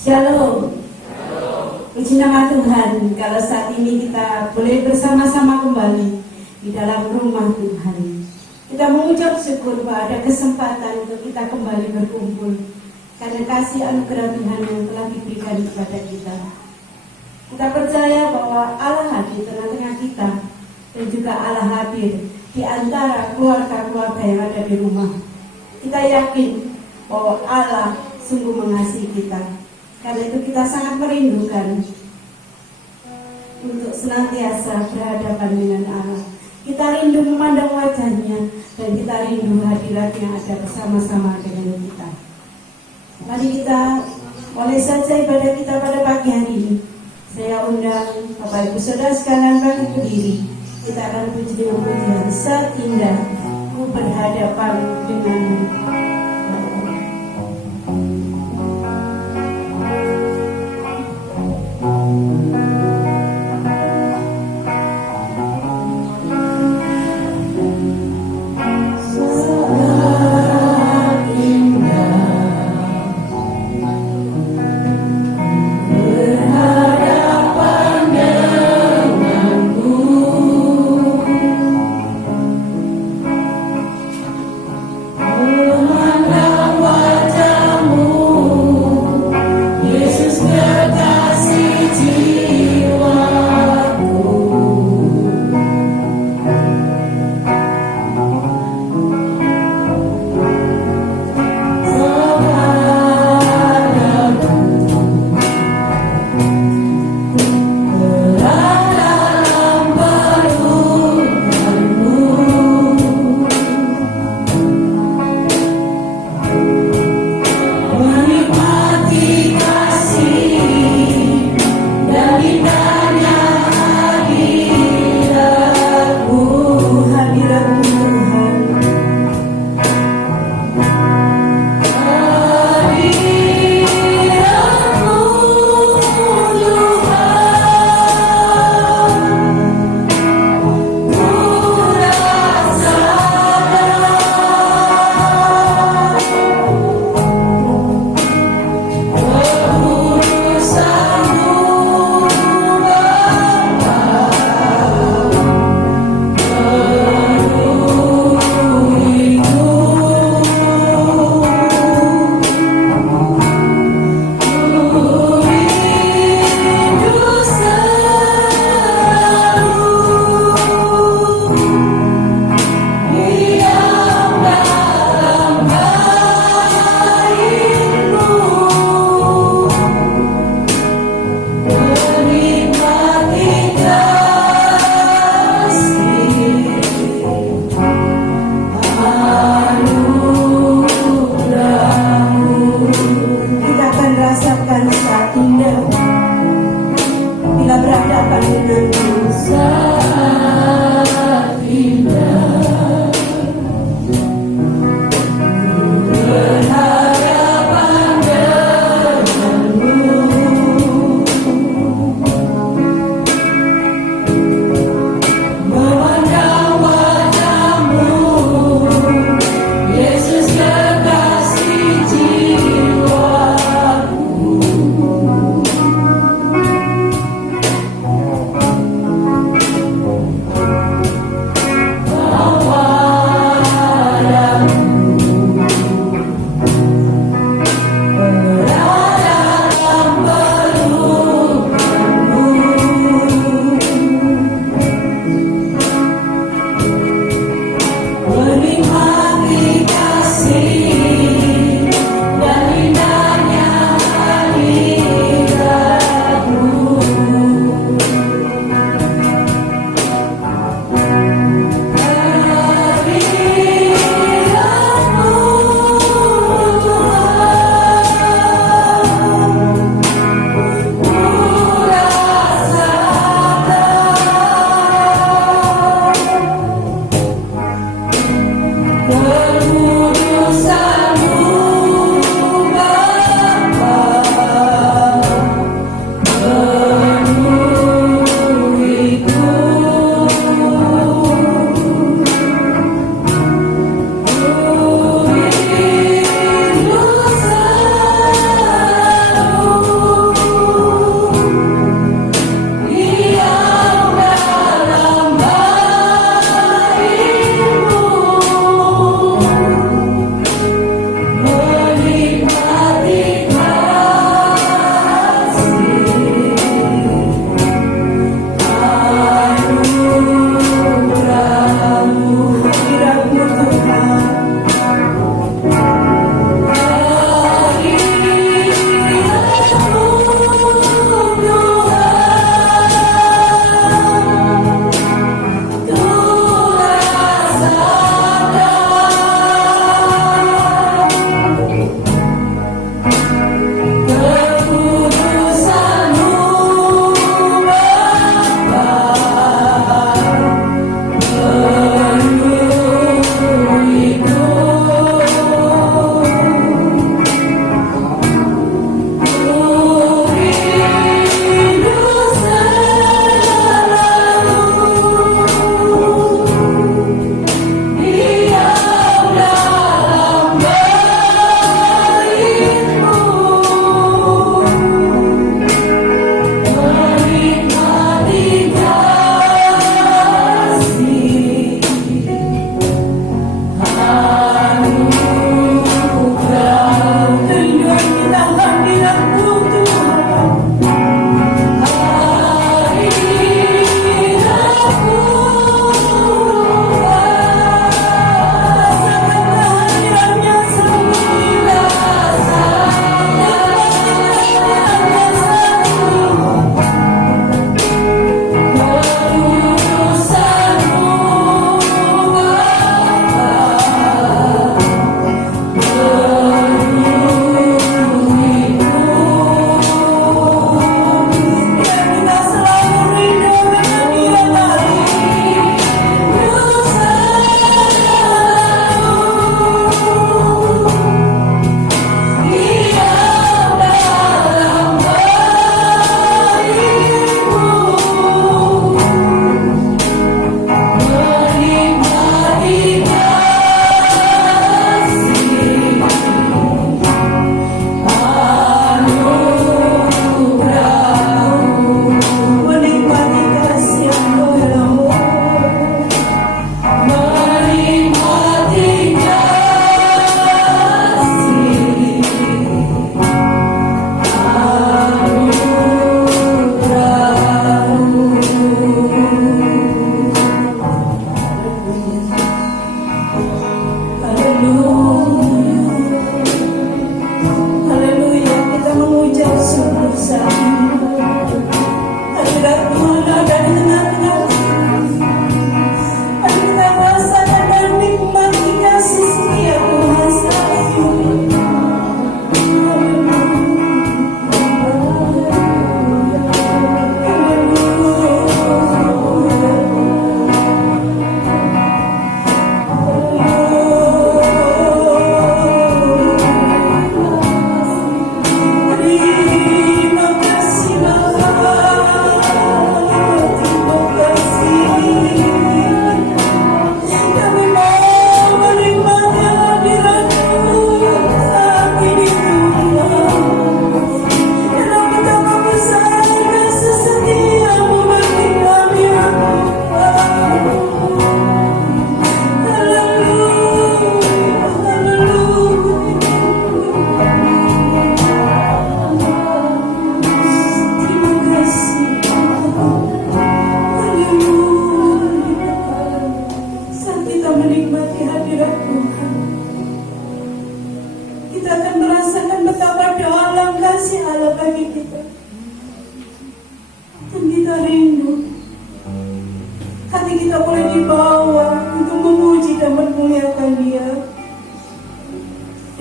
Shalom. Puji nama Tuhan, kalau saat ini kita boleh bersama-sama kembali di dalam rumah Tuhan. Kita mengucap syukur bahwa ada kesempatan untuk kita kembali berkumpul karena kasih anugerah Tuhan yang telah diberikan kepada kita. Kita percaya bahwa Allah hadir di tengah-tengah kita dan juga Allah hadir di antara keluarga-keluarga yang ada di rumah. Kita yakin bahwa Allah sungguh mengasihi kita. Karena itu kita sangat merindukan untuk senantiasa berhadapan dengan Allah. Kita rindu memandang wajahnya dan kita rindu hadiratnya ada bersama-sama dengan kita. Mari kita mulai saja ibadah kita pada pagi hari ini. Saya undang Bapak Ibu Saudara sekalian bangkit berdiri. Kita akan puji dengan pujian saat indah ku berhadapan denganmu.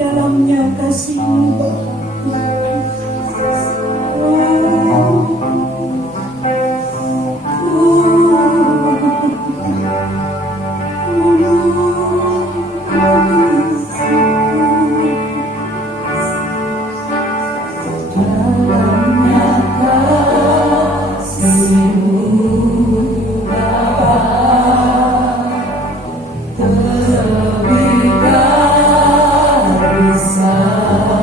dalamnya kasih-Mu. Terlebih dari sana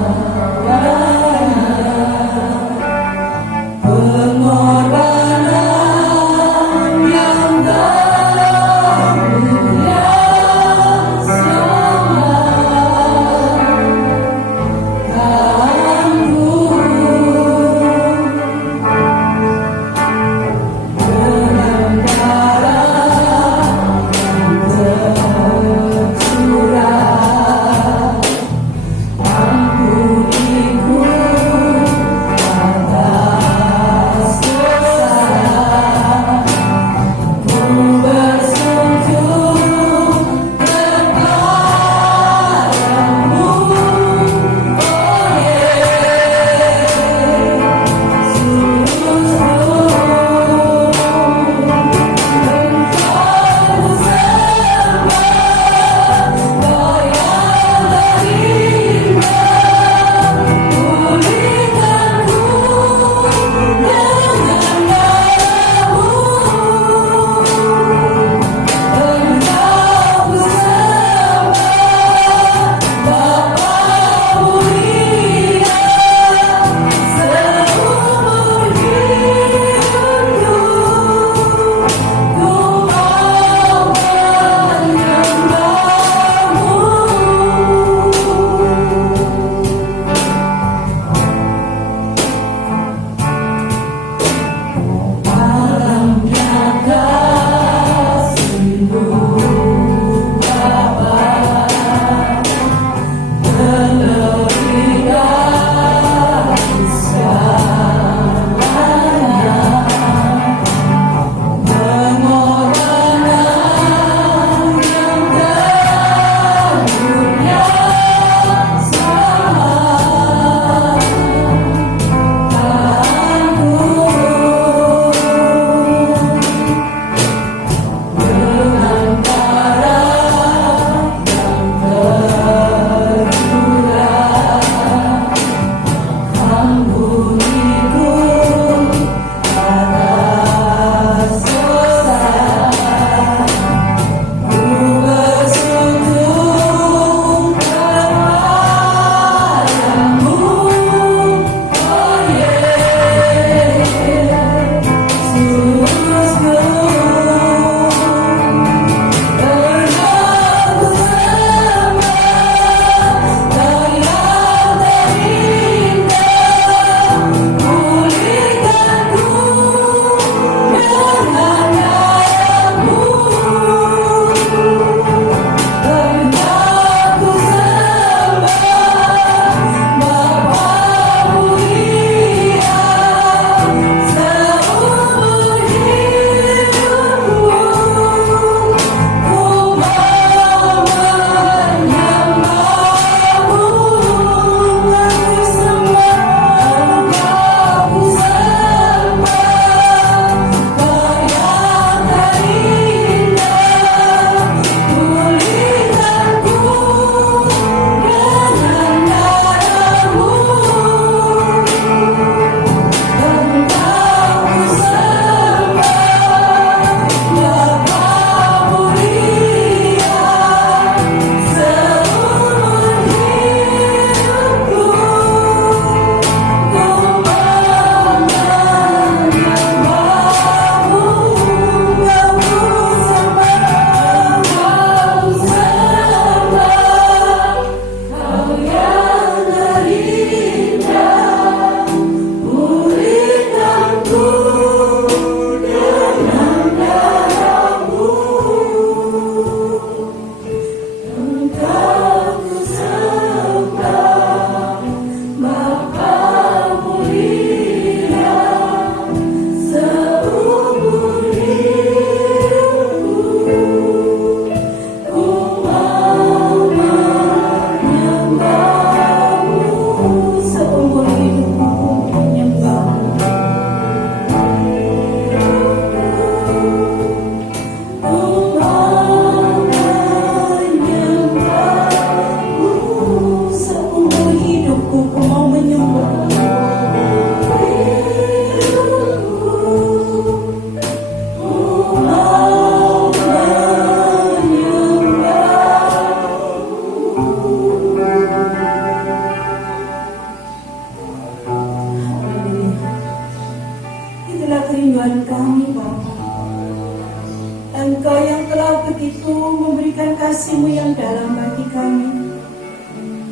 kasih-Mu yang dalam bagi kami.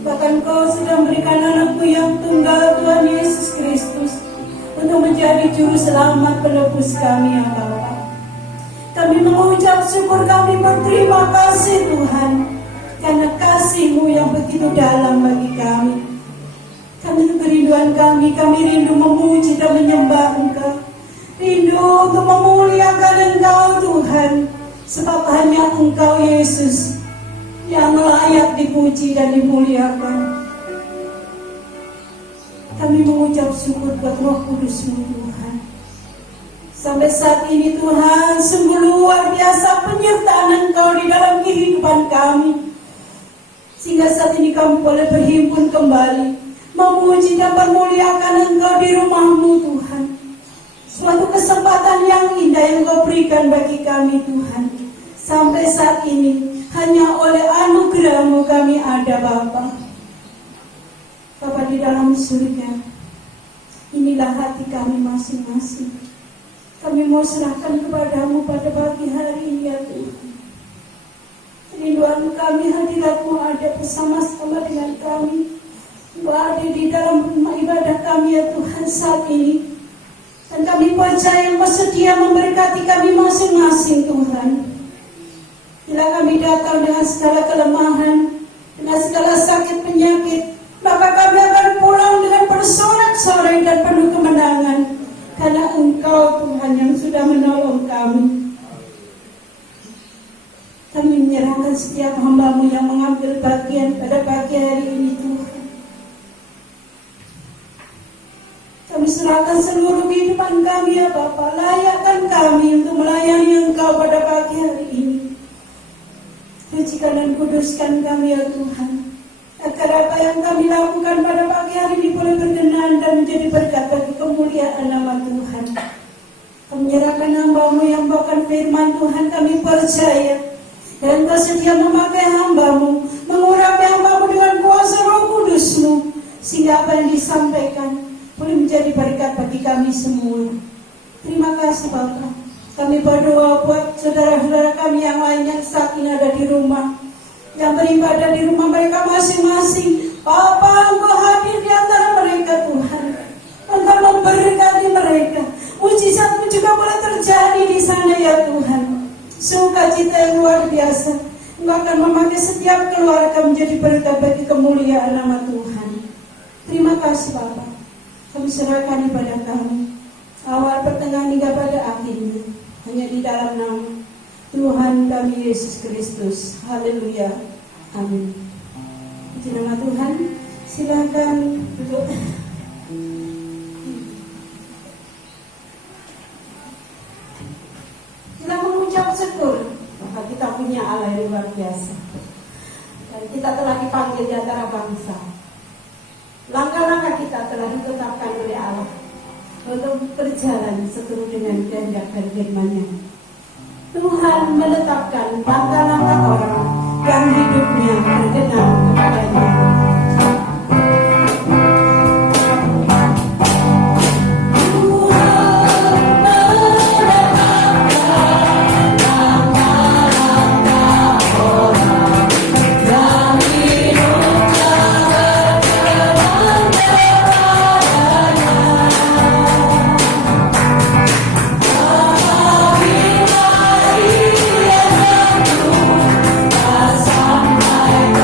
Bahkan Kau sudah memberikan anakmu yang tunggal, Tuhan Yesus Kristus, untuk menjadi juru selamat penebus kami ya Bapa. Kami mengucap syukur, kami berterima kasih Tuhan, karena kasih-Mu yang begitu dalam bagi kami. Kami itu kerinduan kami rindu memuji dan menyembah Engkau. Rindu untuk memuliakan Engkau Tuhan, sebab hanya Engkau Yesus yang layak dipuji dan dimuliakan. Kami mengucap syukur buat Roh Kudus-Mu Tuhan. Sampai saat ini Tuhan, sungguh luar biasa penyertaan Engkau di dalam kehidupan kami, sehingga saat ini kami boleh berhimpun kembali, memuji dan memuliakan Engkau di rumah-Mu Tuhan. Suatu kesempatan yang indah yang Engkau berikan bagi kami Tuhan. Sampai saat ini hanya oleh anugerah-Mu kami ada Bapa. Bapa di dalam surga, inilah hati kami masing-masing. Kami mau serahkan kepada-Mu pada pagi hari ini ya Tuhan. Rinduan kami, hadirat-Mu ada bersama-sama dengan kami, ada di dalam rumah ibadah kami ya Tuhan saat ini. Dan kami percaya Engkau sedia memberkati kami masing-masing Tuhan. Bila kami datang dengan segala kelemahan, dengan segala sakit penyakit, maka kami akan pulang dengan bersorak-sorai dan penuh kemenangan, karena Engkau Tuhan yang sudah menolong kami. Kami menyerahkan setiap hamba-Mu yang mengambil bagian pada pagi hari ini Tuhan. Kami serahkan seluruh kehidupan kami ya Bapa. Layakkan kami untuk melayani Engkau pada pagi hari ini. Sucikan dan kuduskan kami ya Tuhan, agar apa yang kami lakukan pada pagi hari ini boleh berkenan dan menjadi berkat bagi kemuliaan nama Tuhan. Kami menyerahkan hamba-Mu yang bahkan firman Tuhan, kami percaya dan Engkau sedia memakai hamba-Mu, mengurapi hamba-Mu dengan kuasa Roh Kudus-Mu, sehingga apa yang disampaikan boleh menjadi berkat bagi kami semua. Terima kasih Bapa. Kami berdoa buat saudara-saudara kami yang lain yang saat ini ada di rumah, yang beribadah di rumah mereka masing-masing. Bapa, Engkau hadir di antara mereka Tuhan. Engkau memberkati mereka. Mujizat-Mu juga boleh terjadi di sana ya Tuhan. Sukacita yang luar biasa. Engkau akan memakai setiap keluarga menjadi berkat bagi kemuliaan nama Tuhan. Terima kasih Bapa. Kami serahkan ibadah kami, awal, pertengahan hingga pada akhirnya, hanya di dalam nama Tuhan kami Yesus Kristus. Haleluya. Amin. Puji nama Tuhan. Silakan duduk. Kita mengucap syukur bahwa kita punya Allah yang luar biasa, dan kita telah dipanggil di antara bangsa. Langkah-langkah kita telah ditetapkan oleh Allah untuk berjalan seturut dengan kehendak dan firman-Nya. Tuhan menetapkan langkah-langkah orang yang hidupnya berkenan kepada-Nya. Sampai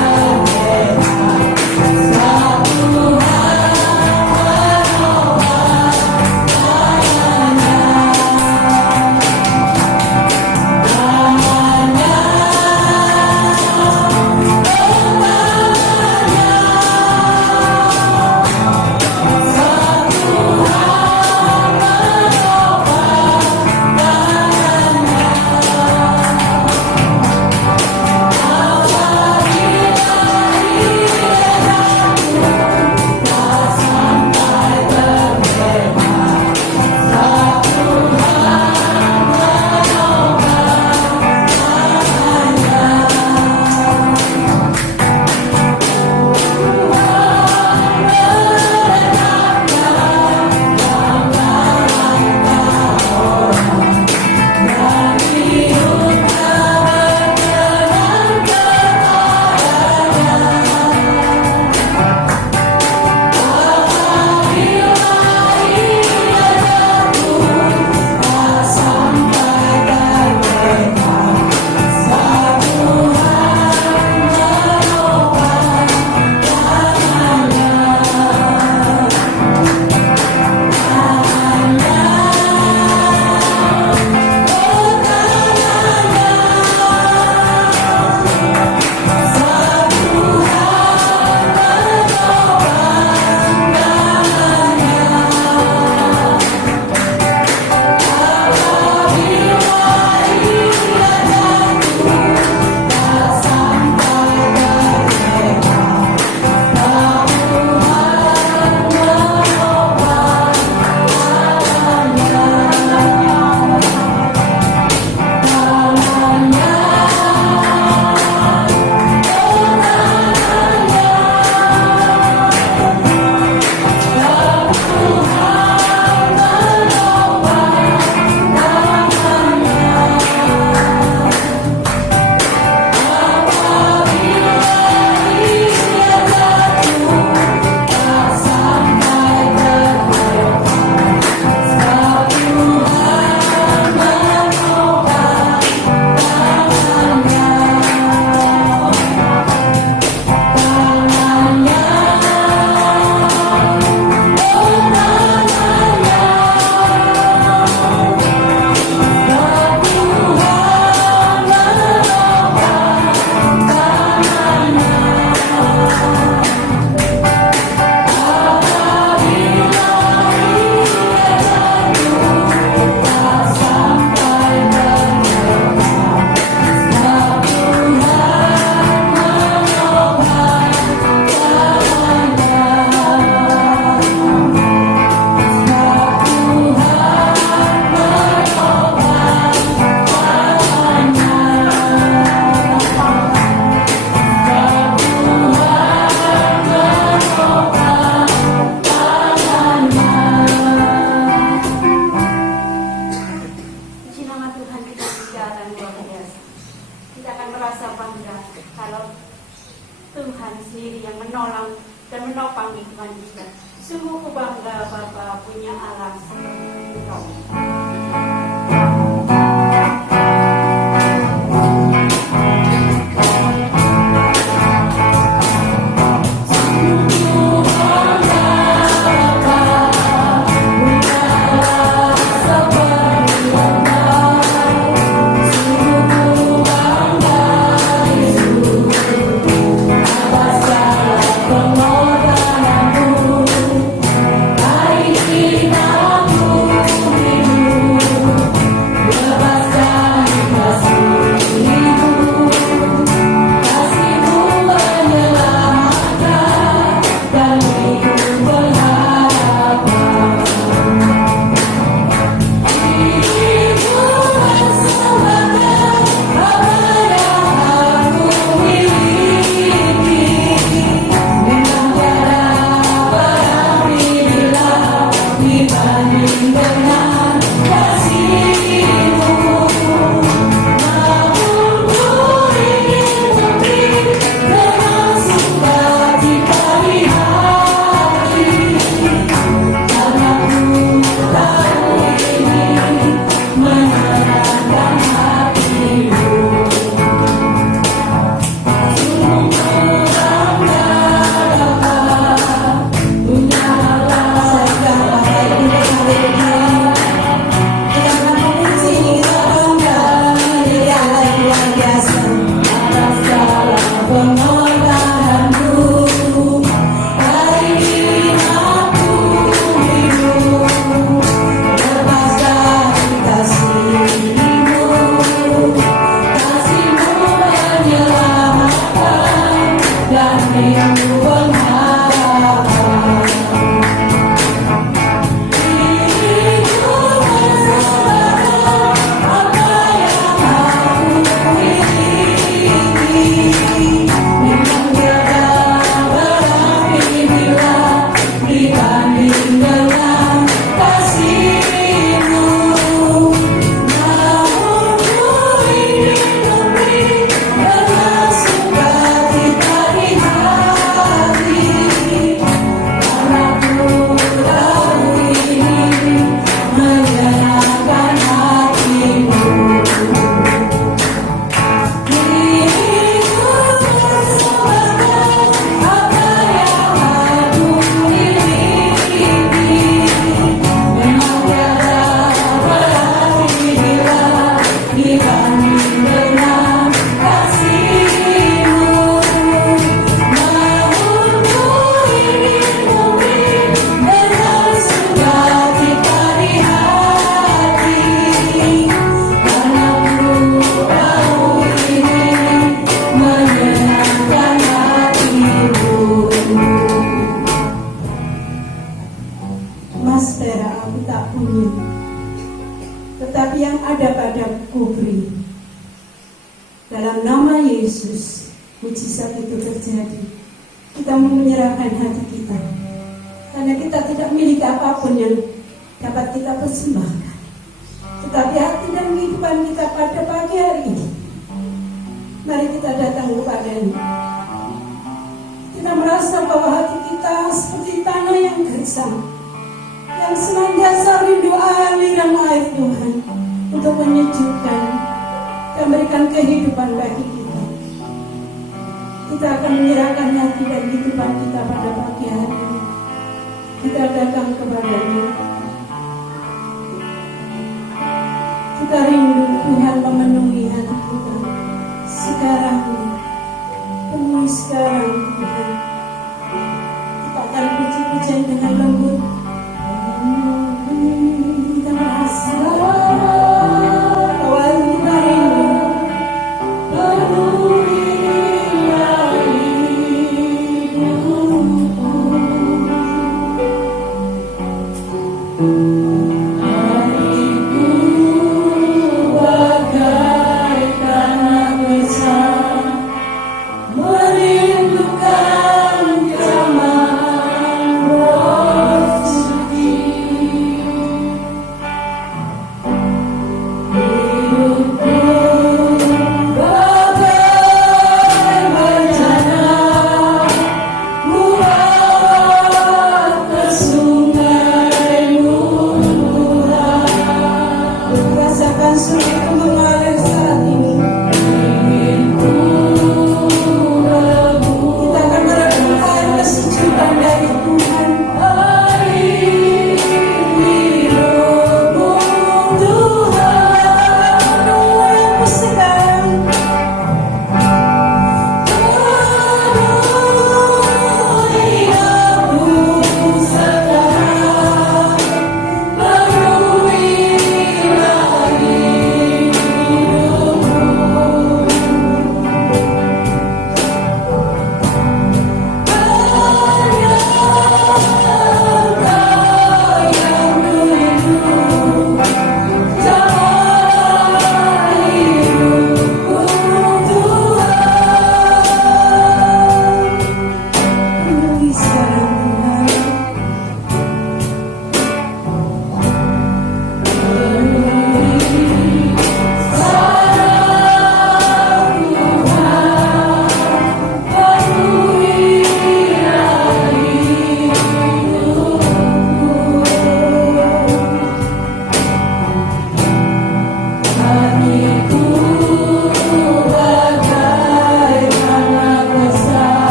sendiri yang menolong dan menopang kehidupan kita. Sungguh ku bangga Bapa punya Allah seperti Engkau. Hariku bagai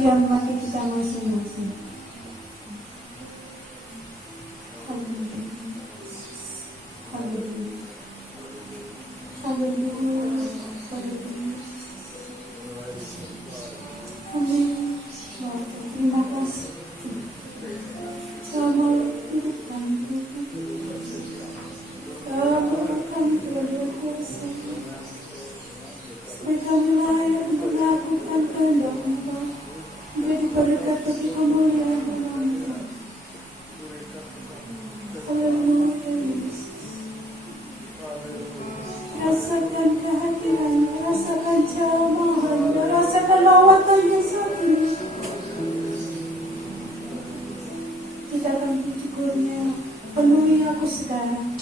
kematian mati kita masing-masing. Haleluya. Haleluya. Haleluya. Haleluya. Amin. Terima kasih. Sama hidup kami. Kamu akan berkuasa. Mereka layak untuk melakukan kehendak-Mu. Menjadi berkat bagi kemuliaan nama-Mu. Haleluya. Rasakan kehadiran-Nya, rasakan jamahan-Nya, rasakan lawatan-Nya saat ini. Kita akan syukurnya, penuhi aku sekarang.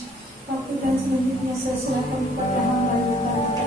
Waktu dan selanjutnya saya serahkan kepada hamba-Nya Tuhan.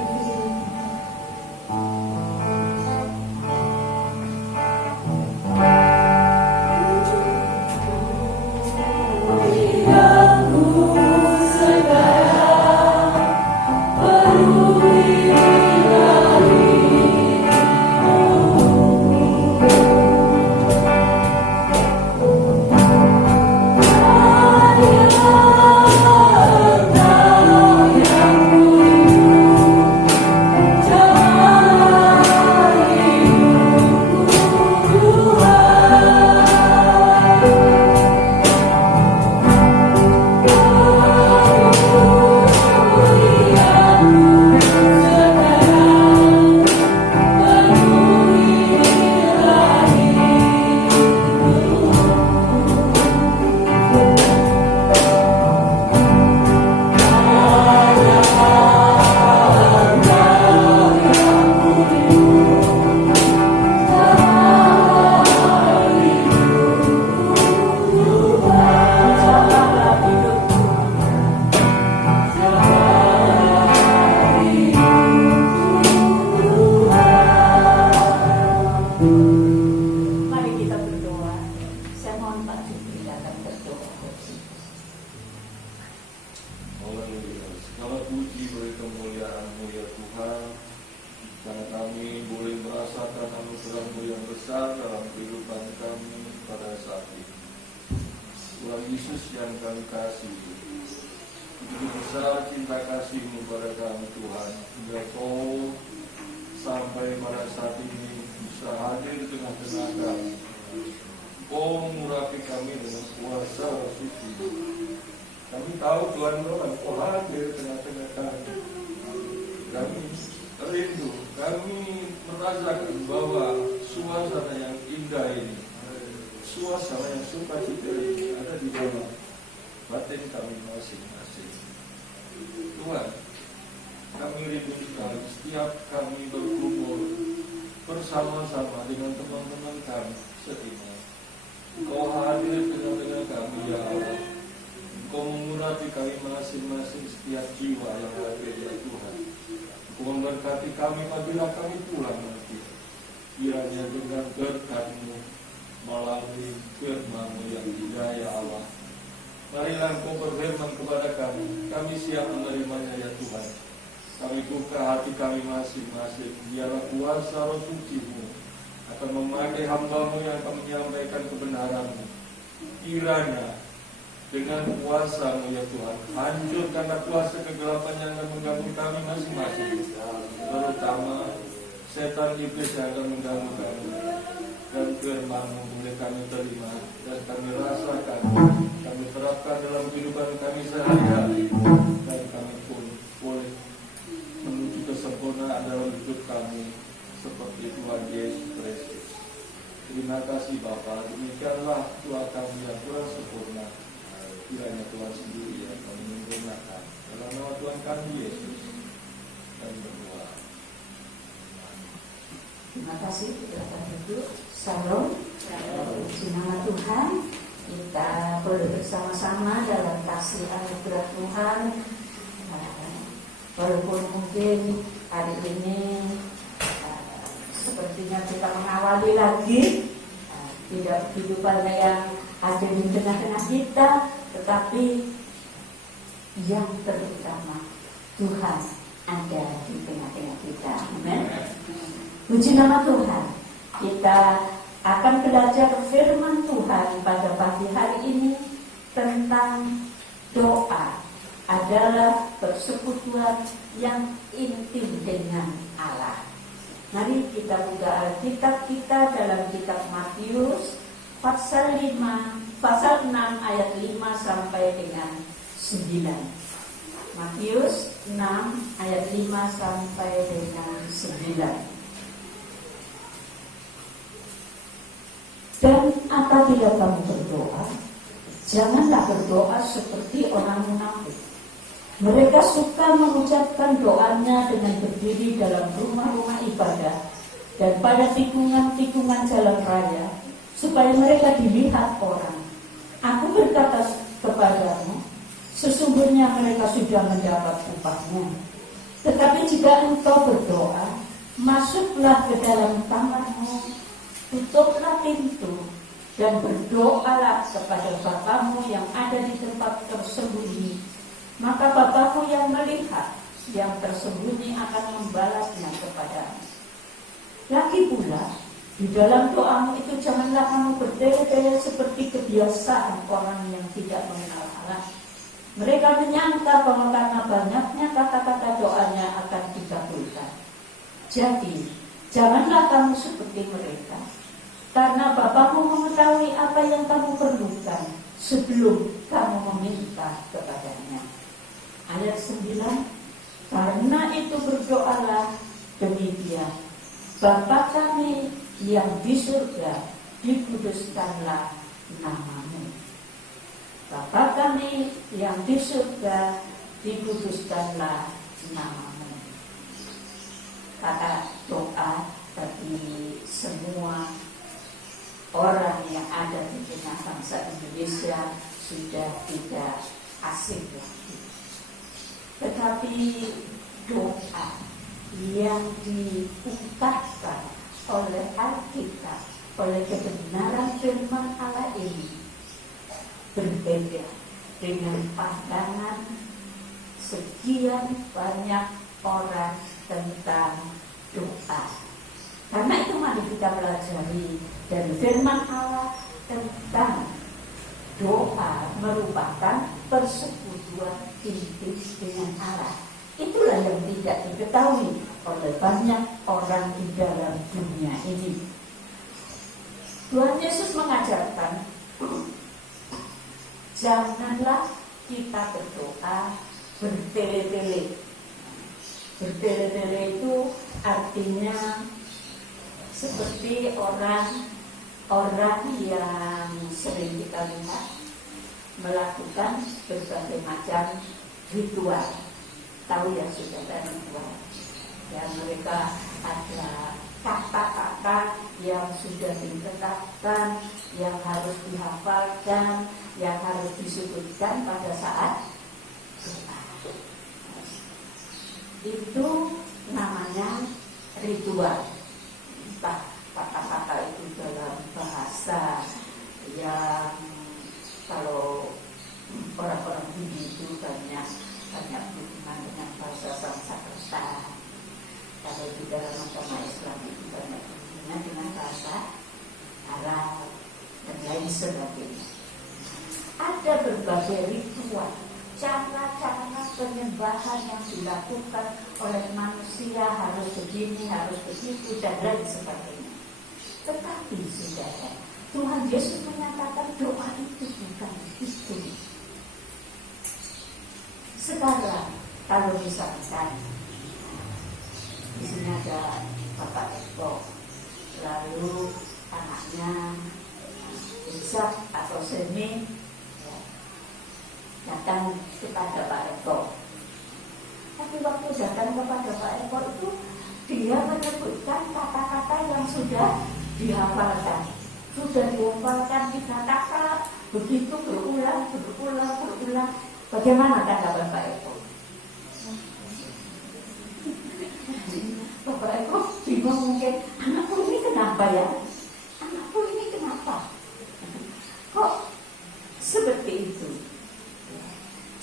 Terima kasih, kita duduk. Salam. Puji nama Tuhan. Kita boleh bersama-sama dalam kasih anugerah Tuhan. Walaupun mungkin hari ini sepertinya kita mengawali lagi tidak kehidupan yang ada di tengah-tengah kita, tetapi yang terutama Tuhan ada di tengah-tengah kita. Amin. Puji nama Tuhan. Kita akan belajar firman Tuhan pada pagi hari ini tentang doa adalah persekutuan yang intim dengan Allah. Mari kita buka Alkitab kita dalam kitab Matius pasal 6 ayat 5 sampai dengan 9. Matius 6 ayat 5 sampai dengan 9. Dan apabila kamu berdoa, janganlah berdoa seperti orang munafik. Mereka suka mengucapkan doanya dengan berdiri dalam rumah-rumah ibadah dan pada tikungan-tikungan jalan raya, supaya mereka dilihat orang. Aku berkata kepadamu, sesungguhnya mereka sudah mendapat upahnya. Tetapi jika engkau berdoa, masuklah ke dalam kamarmu, tutuplah pintu, dan berdoalah kepada Bapamu yang ada di tempat tersembunyi. Maka Bapamu yang melihat yang tersembunyi akan membalasnya kepadamu. Lagi pula, di dalam doamu itu janganlah kamu bertele-tele seperti kebiasaan orang yang tidak mengenal Allah. Mereka menyangka bahwa karena banyaknya kata-kata doanya akan dikabulkan. Jadi, janganlah kamu seperti mereka, karena Bapamu mengetahui apa yang kamu perlukan sebelum kamu meminta kepadanya. Ayat 9, karena itu berdoalah demikian, Bapa kami yang di surga, dikuduskanlah namamu. Bapa kami yang di surga, dikuduskanlah namamu. Kata doa bagi semua orang yang ada di tengah bangsa Indonesia sudah tidak asing lagi. Tetapi doa yang diungkapkan oleh Alkitab, oleh kebenaran firman Allah ini berbeda dengan pandangan sekian banyak orang tentang doa. Karena itu mari kita pelajari dari firman Allah tentang doa merupakan persekutuan intim dengan Allah. Itulah yang tidak diketahui oleh banyak orang di dalam dunia ini. Tuhan Yesus mengajarkan, janganlah kita berdoa bertele-tele. Bertele-tele itu artinya seperti orang yang sering kita lihat melakukan berbagai macam ritual. Tahu ya saudara, ritual. Ya, mereka ada kata-kata yang sudah ditetapkan, yang harus dihafalkan, yang harus disebutkan pada saat doa. Itu namanya ritual. Entah kata-kata itu dalam bahasa yang kalau orang-orang Hindu itu banyak hubungan dengan bahasa Sanskerta. Kalau di dalam agama Islam itu banyak hubungan dengan bahasa Arab dan lain sebagainya. Ada berbagai ritual, cara-cara penyembahan yang dilakukan oleh manusia, harus begini, harus begitu, dan lain sebagainya. Tetapi saudara, Tuhan Yesus menyatakan doa itu bukan itu. Sekarang kalau misalkan di sini ada Bapak Eko, lalu anaknya Ishak atau Semi datang kepada Pak Eko. Tapi waktu datang kepada Pak Eko itu dia menyebutkan kata-kata yang sudah dihafalkan. Sudah dihafalkan 3 kata, begitu berulang. Bagaimana kata Bapak Eko? Bapak Eko bingung mungkin, anakku ini kenapa ya? Anakku ini kenapa? Kok seperti itu?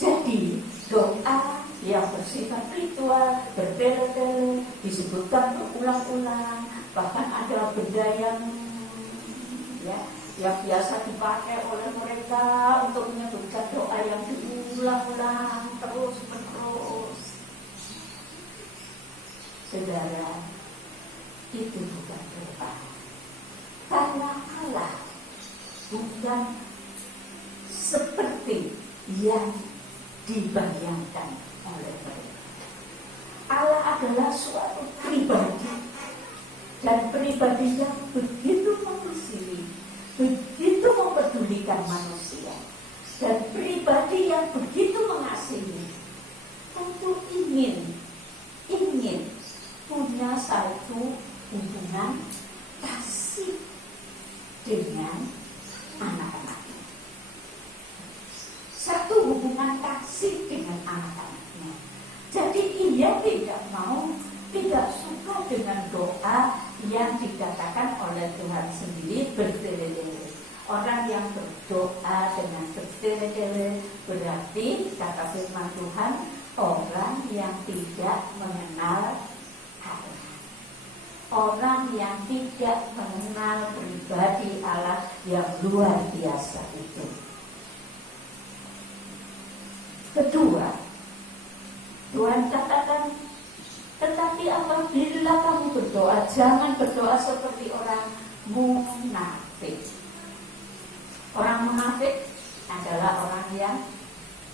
Jadi doa yang bersifat ritual, bertele-tele, disebutkan berulang-ulang, bahkan ada benda yang ya, yang biasa dipakai oleh mereka untuk menyebutkan doa yang diulang-ulang terus-menerus. Saudara, itu bukan doa. Karena Allah bukan seperti yang dibayangkan oleh mereka. Allah adalah suatu pribadi, dan pribadi yang begitu mengasihi, begitu mempedulikan manusia, dan pribadi yang begitu mengasihi, tentu ingin punya satu hubungan kasih dengan anak-anaknya. Satu hubungan kasih dengan anak-anaknya. Jadi ia tidak suka dengan doa yang dikatakan oleh Tuhan sendiri bertele-tele. Orang yang berdoa dengan bertele-tele berarti kata firman Tuhan, orang yang tidak mengenal Allah. Orang yang tidak mengenal pribadi Allah yang luar biasa itu. Kedua, Tuhan katakan, tetapi apabila kamu berdoa, jangan berdoa seperti orang munafik. Orang munafik adalah orang yang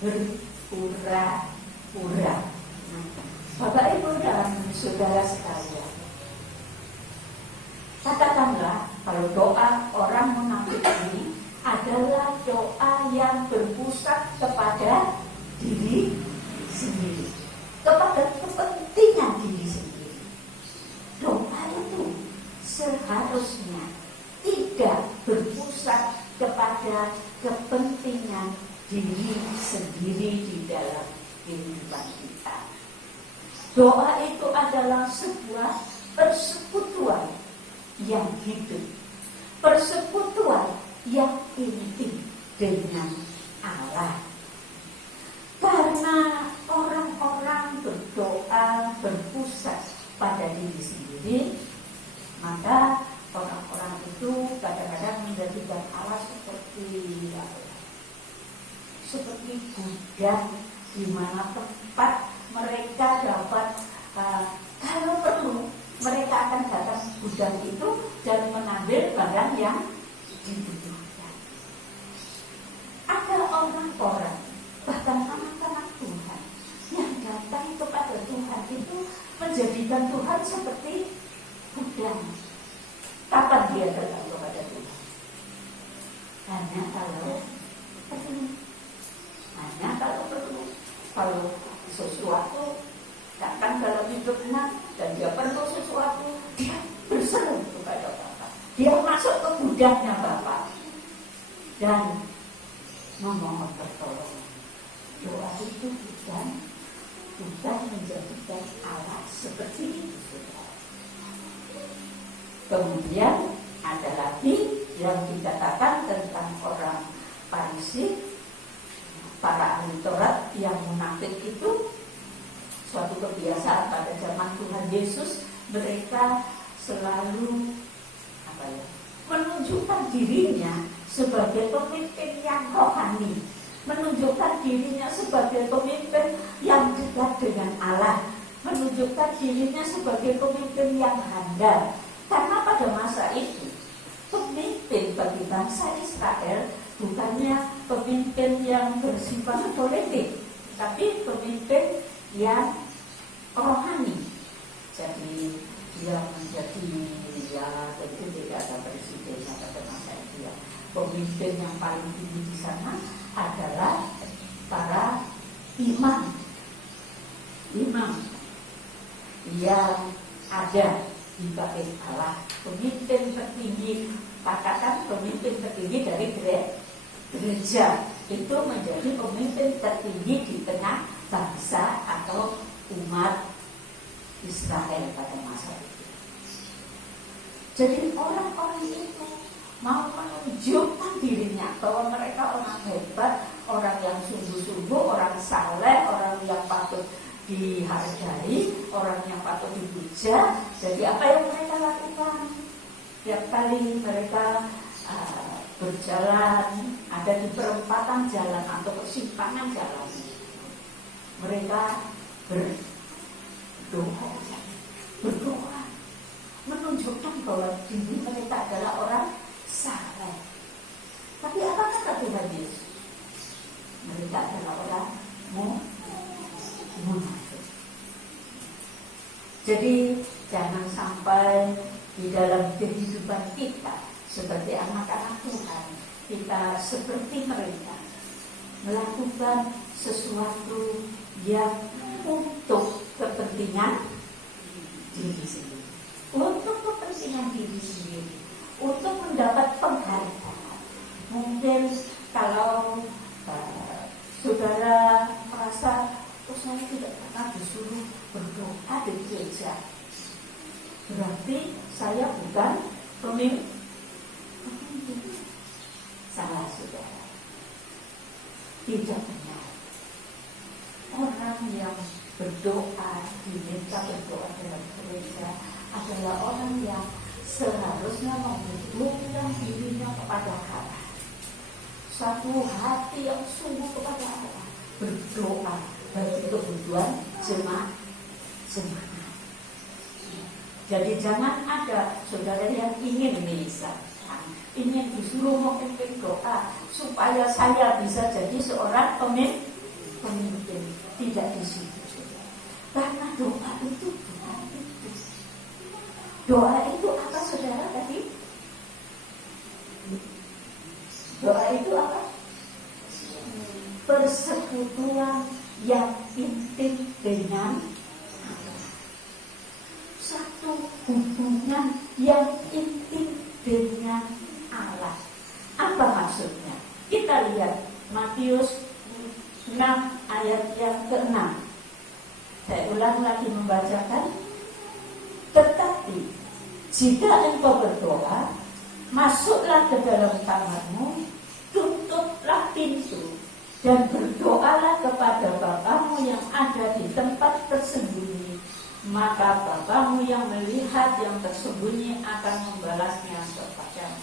berpura-pura. Bapak Ibu dan saudara sekalian, katakanlah kalau doa orang munafik ini adalah doa yang berpusat kepada diri sendiri, kepada kepentingan diri sendiri. Doa itu seharusnya tidak berpusat kepada kepentingan diri sendiri di dalam kehidupan kita. Doa itu adalah sebuah persekutuan yang hidup, persekutuan yang intim dengan Allah. Karena orang-orang berdoa berpusat pada diri sendiri, maka orang-orang itu kadang-kadang menjadikan Allah seperti gudang di mana tempat mereka dapat kalau perlu mereka akan datang gudang itu dan mengambil barang yang dibutuhkan. Ada orang-orang, bahkan anak-anak Tuhan, yang datang kepada Tuhan itu menjadikan Tuhan seperti gudang. Kapan dia datang kepada Tuhan? Hanya kalau perlu. Kalau sesuatu datang dalam hidupnya dan dia perlu sesuatu, dia berseru kepada Bapak. Dia masuk ke gudangnya Bapak dan memohon pertolongan. Doa itu bukan menjadikan Allah seperti itu. Kemudian ada lagi yang dikatakan tentang orang Farisi, para ahli Taurat yang munafik itu suatu kebiasaan pada zaman Tuhan Yesus. Mereka selalu menunjukkan dirinya sebagai pemimpin yang rohani, menunjukkan dirinya sebagai pemimpin yang dekat dengan Allah, menunjukkan dirinya sebagai pemimpin yang handal. Karena pada masa itu pemimpin bagi bangsa Israel bukannya pemimpin yang bersifat politik, tapi pemimpin yang rohani. Jadi dia menjadi tentu tidak ada presidennya pada masa itu ya. Pemimpin yang paling tinggi di sana adalah para imam yang ada di bait Allah. Pemimpin tertinggi, katakan pemimpin tertinggi dari gereja itu menjadi pemimpin tertinggi di tengah bangsa atau umat Israel pada masa itu. Jadi orang-orang itu mau menunjukkan dirinya bahwa mereka orang hebat, orang yang sungguh-sungguh, orang saleh, orang yang patut dihargai, orang yang patut dipuja. Jadi apa yang mereka lakukan? Tiap kali mereka berjalan, ada di perempatan jalan atau persimpangan jalan. Mereka berdoa, menunjukkan bahwa diri mereka adalah orang saleh. Tapi apa kata Tuhan Yesus? Mereka adalah orang munafik. Jadi jangan sampai di dalam kehidupan kita sebagai anak-anak Tuhan, kita seperti mereka melakukan sesuatu yang untuk kepentingan diri sendiri, untuk kepentingan diri sendiri, untuk mendapat penghargaan. Mungkin kalau saudara merasa, oh saya tidak pernah disuruh berdoa di gereja, berarti saya bukan pemimpin. Salah saudara, tidak benar. Orang yang berdoa, diminta berdoa dalam gereja adalah orang yang seharusnya menghubungkan dirinya kepada Allah. Satu hati yang sungguh kepada Allah, berdoa bagi kebutuhan jemaat. Jadi jangan ada saudara yang ingin misalkan, ingin disuruh memimpin doa supaya saya bisa jadi seorang pemimpin. Tidak di situ, saudara. Karena doa itu bukan itu. Doa itu apa, saudara tadi? Doa itu apa? Persekutuan yang intim dengan Allah. Satu hubungan yang intim dengan Allah. Apa maksudnya? Kita lihat Matius 6 ayat yang ke-6. Saya ulang lagi membacakan. Tetapi jika engkau berdoa, masuklah ke dalam kamarmu, tutuplah pintu, dan berdoalah kepada Bapamu yang ada di tempat tersembunyi. Maka Bapamu yang melihat yang tersembunyi akan membalasnya kepadamu.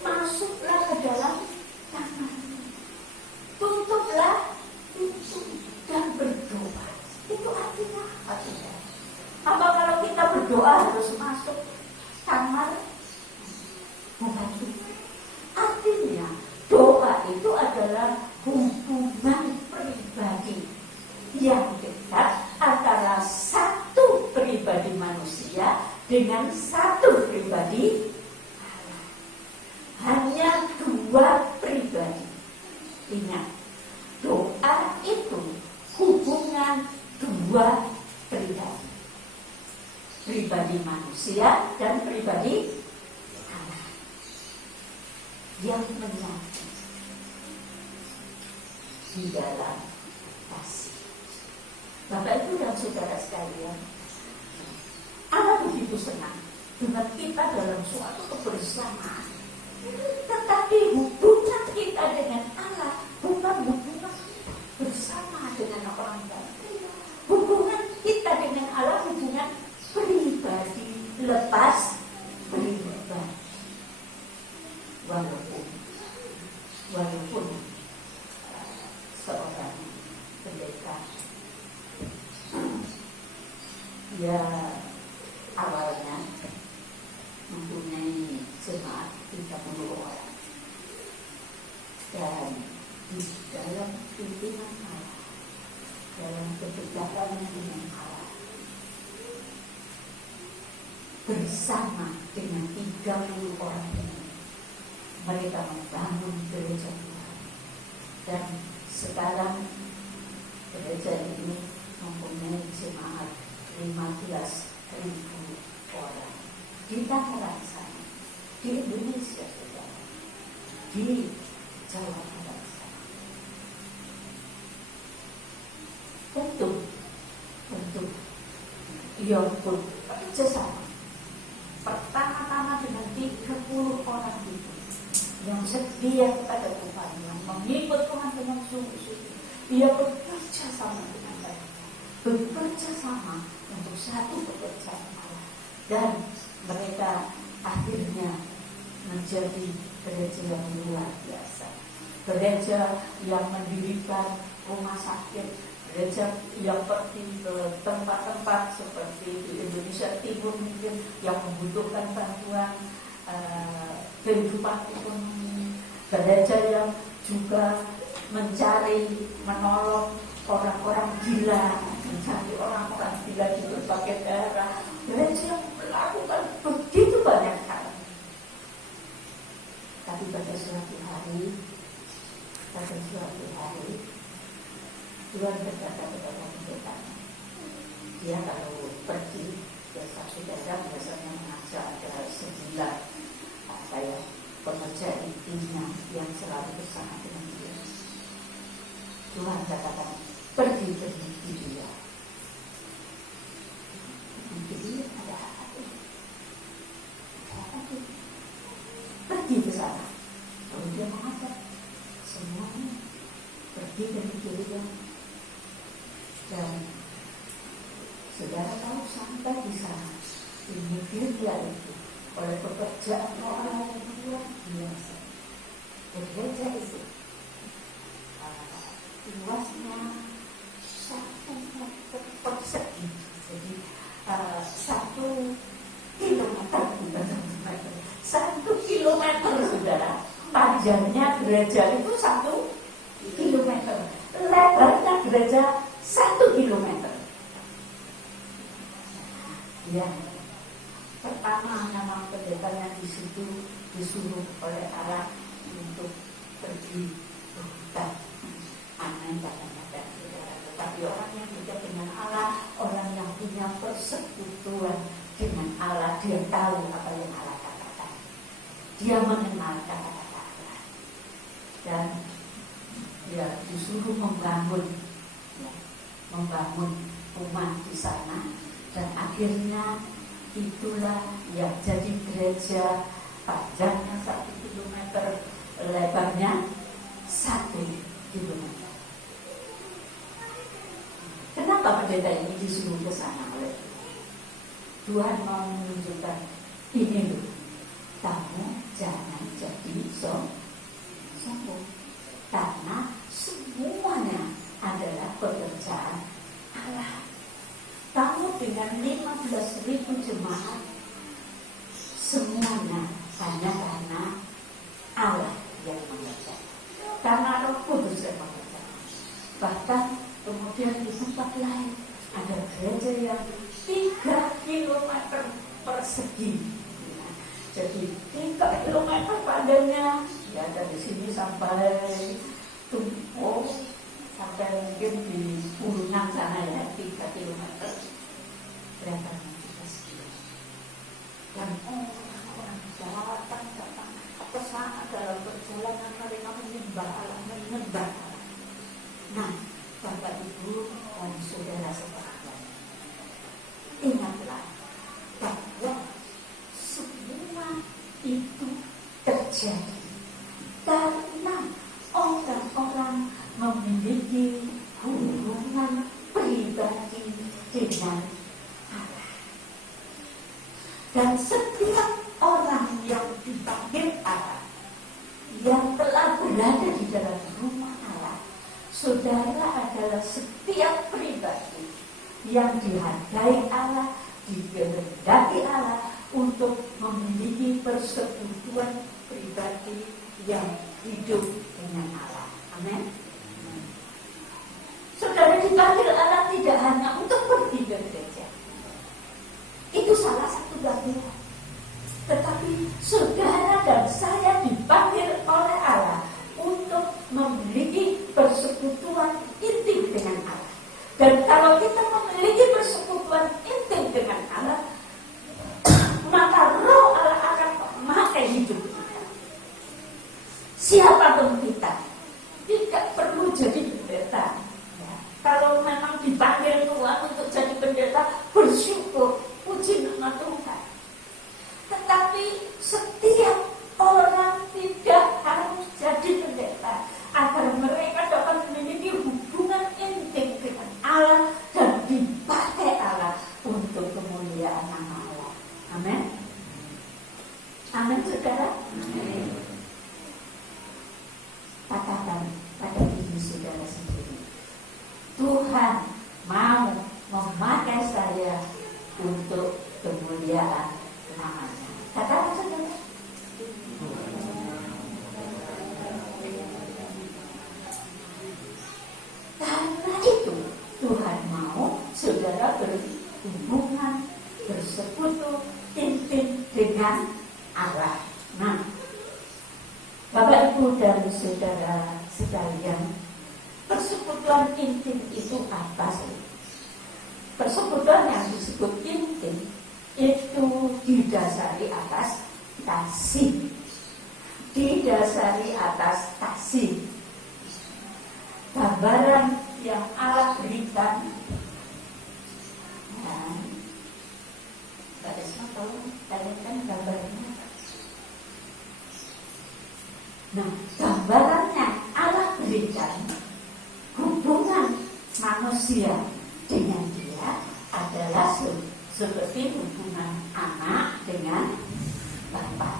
Masuklah ke dalam kamarmu, tutuplah pintu dan berdoa. Itu artinya apa, saudara? Apa kalau kita berdoa harus masuk kamar? Bukan itu. Artinya doa itu adalah hubungan pribadi yang dekat antara satu pribadi manusia dengan satu pribadi Allah. Hanya dua pribadi. Ingat, doa itu hubungan dua pribadi. Pribadi manusia dan pribadi Allah yang menyatu di dalam kasih. Bapak Ibu dan saudara sekalian, Allah begitu senang dengan kita dalam suatu kebersamaan. Tetapi hubungan kita dengan Allah bukan hubungan bersama dengan orang lain. Hubungan kita dengan Allah hubungan pribadi lepas pribadi. Walaupun seorang pendeta ya awalnya mempunyai jemaat 30 orang, dan di dalam pimpinan Allah, dalam kedekatan dengan Allah, bersama dengan 30 orang ini, mereka membangun gereja Tuhan. Dan sekarang gereja ini mempunyai jemaat 15.000 orang di Tangerang sana, di Indonesia, saudara, di Jawa Barat sana. Tentu ia pun bekerjasama pertama-tama dengan 30 orang itu yang setia kepada Tuhan, yang mengikut Tuhan dengan sungguh-sungguh. Ia bekerja sama dengan mereka, bekerja sama untuk satu pekerjaan Allah, dan mereka akhirnya menjadi gereja yang luar biasa, gereja yang mendirikan rumah sakit, gereja yang pergi ke tempat-tempat seperti di Indonesia Timur mungkin yang membutuhkan bantuan kehidupan ekonomi, gereja yang juga menolong orang-orang gila, mencari orang-orang gila di berbagai daerah. Gereja yang melakukan begitu banyak hal. Tapi pada suatu hari Tuhan berkata kepada pendeta, dia kalau pergi ke satu daerah biasanya mengajak ada 9 pekerja intinya yang selalu bersama dengan dia. Tuhan katakan, pergi dia. Dia ada apa itu? Pergi ke sana. Lalu dia mengajak semuanya pergi dari dia. Dan saudara tahu sampai di sana, ini dia itu oleh pekerjaan orang yang luar biasa. Gereja itu luasnya 1 meter persegi, jadi 1 kilometer, bukan 1 meter, 1 kilometer saudara. Panjangnya gereja itu 1 kilometer, lebarnya gereja 1 kilometer. Ya, pertama memang pendetanya di situ disuruh oleh Allah untuk pergi ke hutan. Amin, kata-kata saudara. Tetapi orang yang dekat dengan Allah, orang yang punya persekutuan dengan Allah, dia tahu apa yang Allah katakan. Dia mengenal kata-kata Allah. Dan dia disuruh membangun rumah di sana. Dan akhirnya itulah yang jadi gereja, panjangnya 1 kilometer, lebarnya 1 kilometer. Kenapa pendeta ini disuruh ke sana oleh Tuhan? Mau menunjukkan ini loh, kamu jangan jadi sombong, karena semuanya adalah pekerjaan Allah. Kamu dengan 15.000 jemaat, semuanya hanya karena Allah yang mengerjakan, karena Roh Kudus yang mengerjakan. Bahkan kemudian di tempat lain ada gereja yang 3 kilometer persegi. Jadi 3 kilometer panjangnya, ya dari sini sampai Tumpo, sampai mungkin di Purungan sana ya, 3 kilometer. Berapa kita sekian. Dan orang-orang datang ke sana dalam perjalanan mereka menyembah Allah. Nah, Bapak Ibu dan saudara sekalian, ingatlah bahwa semua itu terjadi karena orang-orang memiliki hubungan pribadi dengan Allah. Dan setiap orang yang dipanggil Allah, yang telah berada di dalam rumah Allah, saudara adalah setiap pribadi yang dihargai Allah, dikehendaki Allah untuk memiliki persekutuan pribadi yang hidup dengan Allah. Amin. Saudara dipanggil Allah tidak hanya untuk pergi ke gereja, itu salah satu bagian. Tetapi saudara dan saya dipanggil oleh Allah untuk memiliki persekutuan intim dengan Allah. Dan kalau kita memiliki persekutuan intim dengan Allah, maka Roh Allah akan memakai hidup kita. Siapapun kita, tidak perlu jadi pendeta. Ya. Kalau memang dipanggil Tuhan untuk jadi pendeta, bersyukur, puji nama Tuhan. Tetapi setiap orang tidak harus jadi pendeta, agar mereka dapat memiliki hubungan intim dengan Allah dan dipakai Allah untuk kemuliaan nama Allah. Amin. Amin, saudara. Amin. diri saudara sendiri. Tuhan mau memakai saya untuk kemuliaan namanya. Katakan saudara. Karena itu Tuhan mau saudara berhubungan, bersekutu intim dengan Allah. Nah, Bapak Ibu dan saudara sekalian, persekutuan intim itu apa sih? Persekutuan yang disebut intim itu didasari atas kasih. Didasari atas kasih. Gambaran yang Allah berikan. Dan Mbak Desma tahu kalian kan gambarnya. Nah, gambaran yang Allah berikan hubungan manusia dengan dia adalah seperti hubungan anak dengan bapak.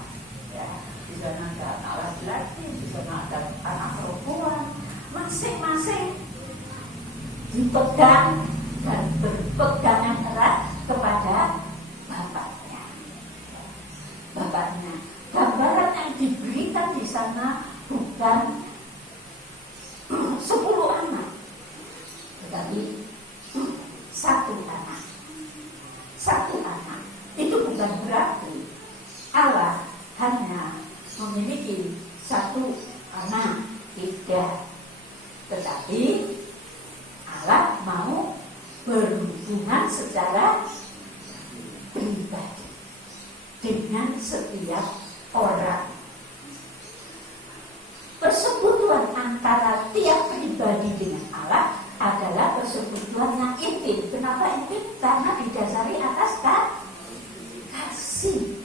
Ya, di sana ada anak laki-laki, di sana ada anak perempuan. Masing-masing dipegang dan berpegangan erat kepada bapaknya. Bapaknya. Gambaran yang diberikan di sana bukan 10 anak, tetapi 1 anak. 1 anak. Itu bukan berarti Allah hanya memiliki 1 anak, tidak. Tetapi Allah mau berhubungan secara pribadi dengan setiap orang. Persekutuan antara tiap pribadi dengan Allah adalah persekutuan yang intim. Kenapa intim? Karena didasari atas kasih.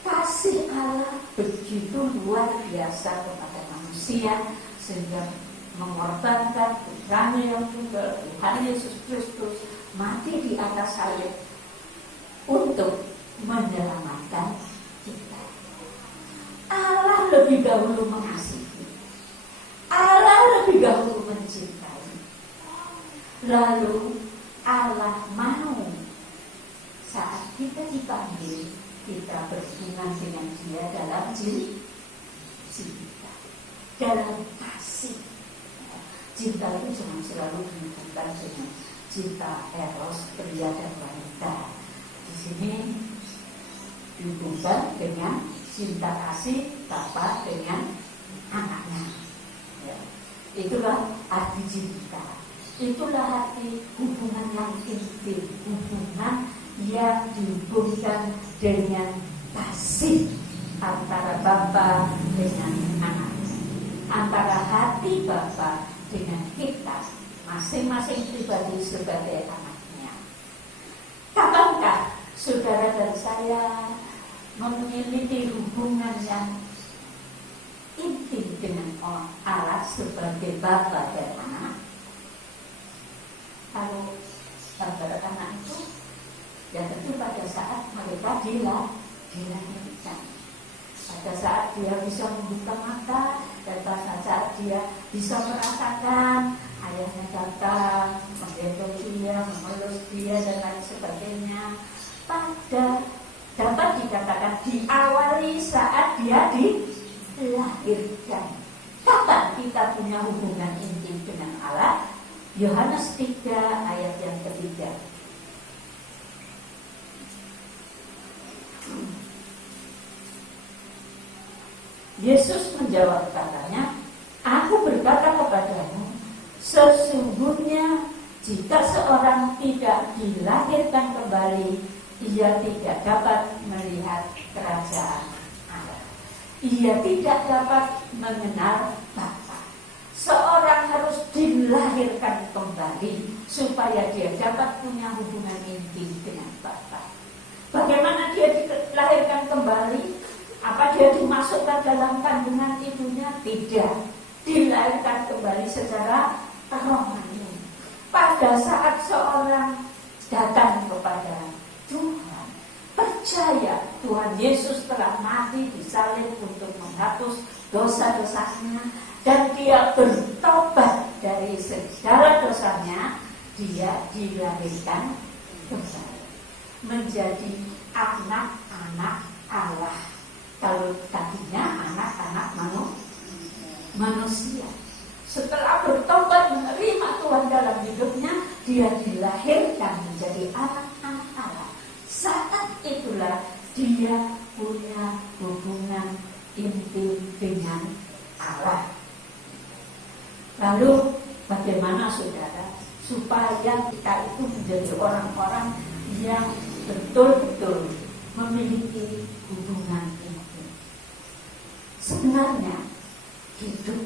Kasih Allah begitu luar biasa kepada manusia sehingga mengorbankan putranya yang tunggal, Tuhan Yesus Kristus, mati di atas salib untuk menyelamatkan kita. Allah lebih dahulu mengasihi, Allah lebih dahulu mencintai. Lalu Allah mau saat kita dipanggil, kita berhubungan dengan dia dalam cinta, dalam kasih. Cinta itu jangan selalu dihubungkan dengan cinta eros pria dan wanita. Di sini dihubungkan dengan cinta kasih bapa dengan anaknya. Ya. Itulah arti cinta. Itulah arti hubungan yang intim, hubungan yang dihubungkan dengan kasih antara bapa dengan anaknya, antara hati bapa dengan kita, masing-masing pribadi sebagai anaknya. Kapankah saudara dan saya memiliki hubungan yang intim dengan Allah sebagai bapa dan anak? Kalau bapa dan anak itu, ya tentu pada saat mereka dilahirkan, pada saat dia bisa membuka mata, dan pada saat dia bisa merasakan ayahnya datang, menggendong dia, memeluk dia, dan lain sebagainya. Dapat dikatakan diawali saat dia dilahirkan. Kapan kita punya hubungan intim dengan Allah? Yohanes 3 ayat yang ketiga. Yesus menjawab katanya, aku berkata kepadamu, sesungguhnya jika seorang tidak dilahirkan kembali, ia tidak dapat melihat kerajaan Allah. Ia tidak dapat mengenal Bapa. Seorang harus dilahirkan kembali supaya dia dapat punya hubungan intim dengan Bapa. Bagaimana dia dilahirkan kembali? Apa dia dimasukkan dalam kandungan ibunya? Tidak. Dilahirkan kembali secara rohani. Pada saat seorang datang kepada Tuhan, percaya Tuhan Yesus telah mati di salib untuk menghapus dosa-dosanya, dan dia bertobat dari segala dosanya, dia dilahirkan kembali menjadi anak-anak Allah. Kalau tadinya anak-anak manusia. Setelah bertobat menerima Tuhan dalam hidupnya, dia dilahirkan menjadi anak-anak Allah. Saat itulah dia punya hubungan intim dengan Allah. Lalu bagaimana saudara supaya kita itu menjadi orang-orang yang betul-betul memiliki hubungan intim? Sebenarnya hidup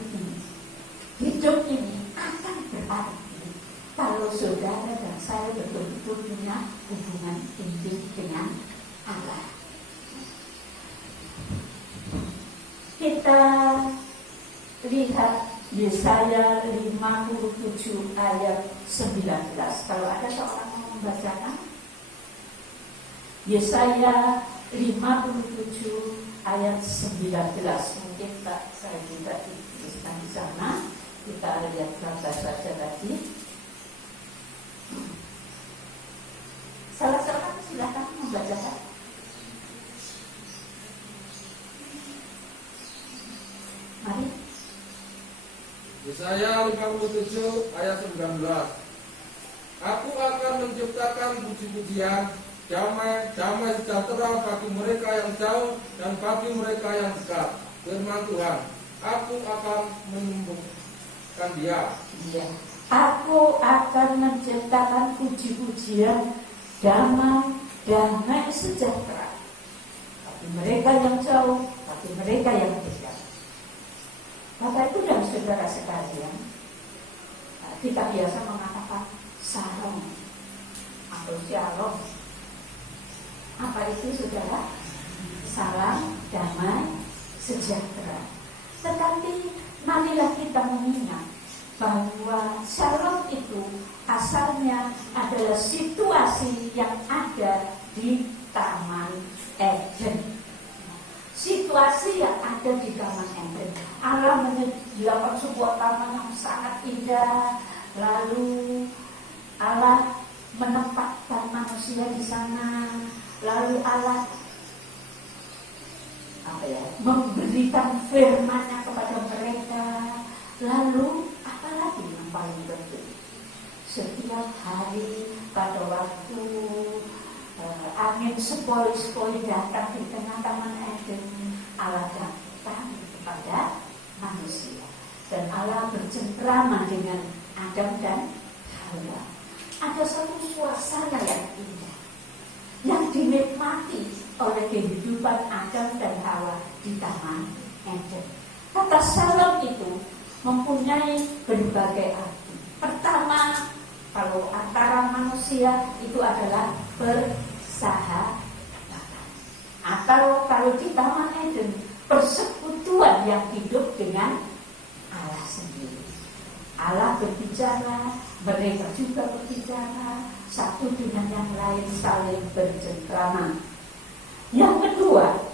ini akan berarti kalau saudara dan saya betul-betul punya hubungan intim dengan Allah. Kita lihat Yesaya 57 ayat 19. Kalau ada seorang yang membacakan Yesaya 57 ayat 19. Mungkin saya juga dituliskan di sana. Kita lihat baca saja tadi. Salah seorang silakan membacakan. Mari. Yesaya 57 ayat 19. Aku akan menciptakan puji-pujian, damai sejahtera bagi mereka yang jauh dan bagi mereka yang dekat. Firman Tuhan, aku akan menyembuhkan dia. Ya. Aku akan menciptakan puji-pujian, damai sejahtera bagi mereka yang jauh, bagi mereka yang dekat. Bapak Ibu dan saudara sekalian, kita biasa mengatakan shalom atau shalom. Apa itu saudara? Salam, damai, sejahtera. Tetapi marilah kita mengingat bahwa shalom itu asalnya adalah situasi yang ada di Taman Eden. Situasi yang ada di Taman Eden. Allah menyediakan sebuah taman yang sangat indah. Lalu Allah menempatkan manusia di sana. Lalu Allah memberikan firman-Nya kepada mereka. Lalu apalagi yang paling penting? Setiap hari pada waktu angin sepoi-sepoi datang di tengah Taman Eden, Allah datang kepada manusia dan Allah bercengkrama dengan Adam dan Hawa. Ada satu suasana yang indah yang dinikmati oleh kehidupan Adam dan Hawa di Taman Eden. Kata shalom itu mempunyai berbagai arti. Pertama, kalau antara manusia itu adalah bersahabatan. Atau kalau di Taman Eden, persekutuan yang hidup dengan Allah sendiri. Allah berbicara, mereka juga berbicara, satu dengan yang lain saling bercengkrama. Yang kedua,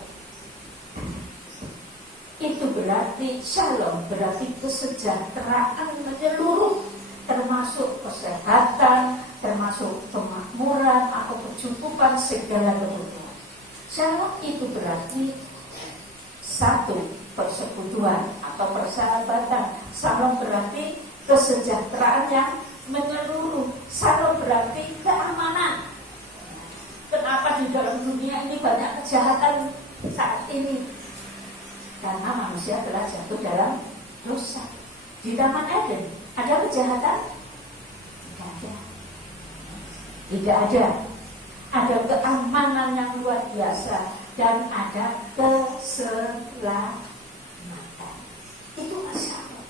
itu berarti shalom, berarti kesejahteraan menyeluruh, termasuk kesehatan, termasuk kemakmuran atau kecukupan segala kebutuhan. Shalom itu berarti satu, persekutuan atau persahabatan. Shalom berarti kesejahteraan yang menyeluruh. Shalom berarti keamanan. Kenapa di dalam dunia ini banyak kejahatan saat ini? Karena manusia telah jatuh dalam dosa. Di Taman Eden ada kejahatan? Tidak ada. Tidak ada. Ada keamanan yang luar biasa dan ada keselamatan. Itu masalah.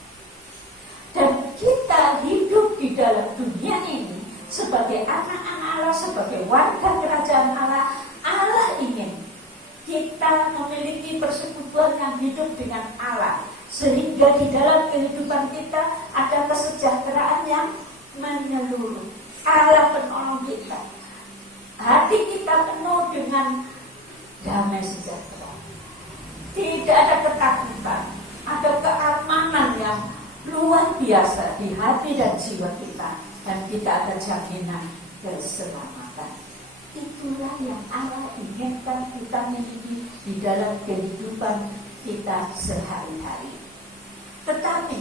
Dan kita hidup di dalam dunia ini sebagai anak-anak Allah, sebagai warga kerajaan Allah. Allah ingin kita memiliki persekutuan yang hidup dengan Allah, sehingga di dalam kehidupan kita ada kesejahteraan yang menyeluruh. Allah penolong kita. Hati kita penuh dengan damai sejahtera. Tidak ada ketakutan, ada keamanan yang biasa di hati dan jiwa kita, dan kita ada jaminan keselamatan. Itulah yang Allah inginkan kita miliki di dalam kehidupan kita sehari-hari. Tetapi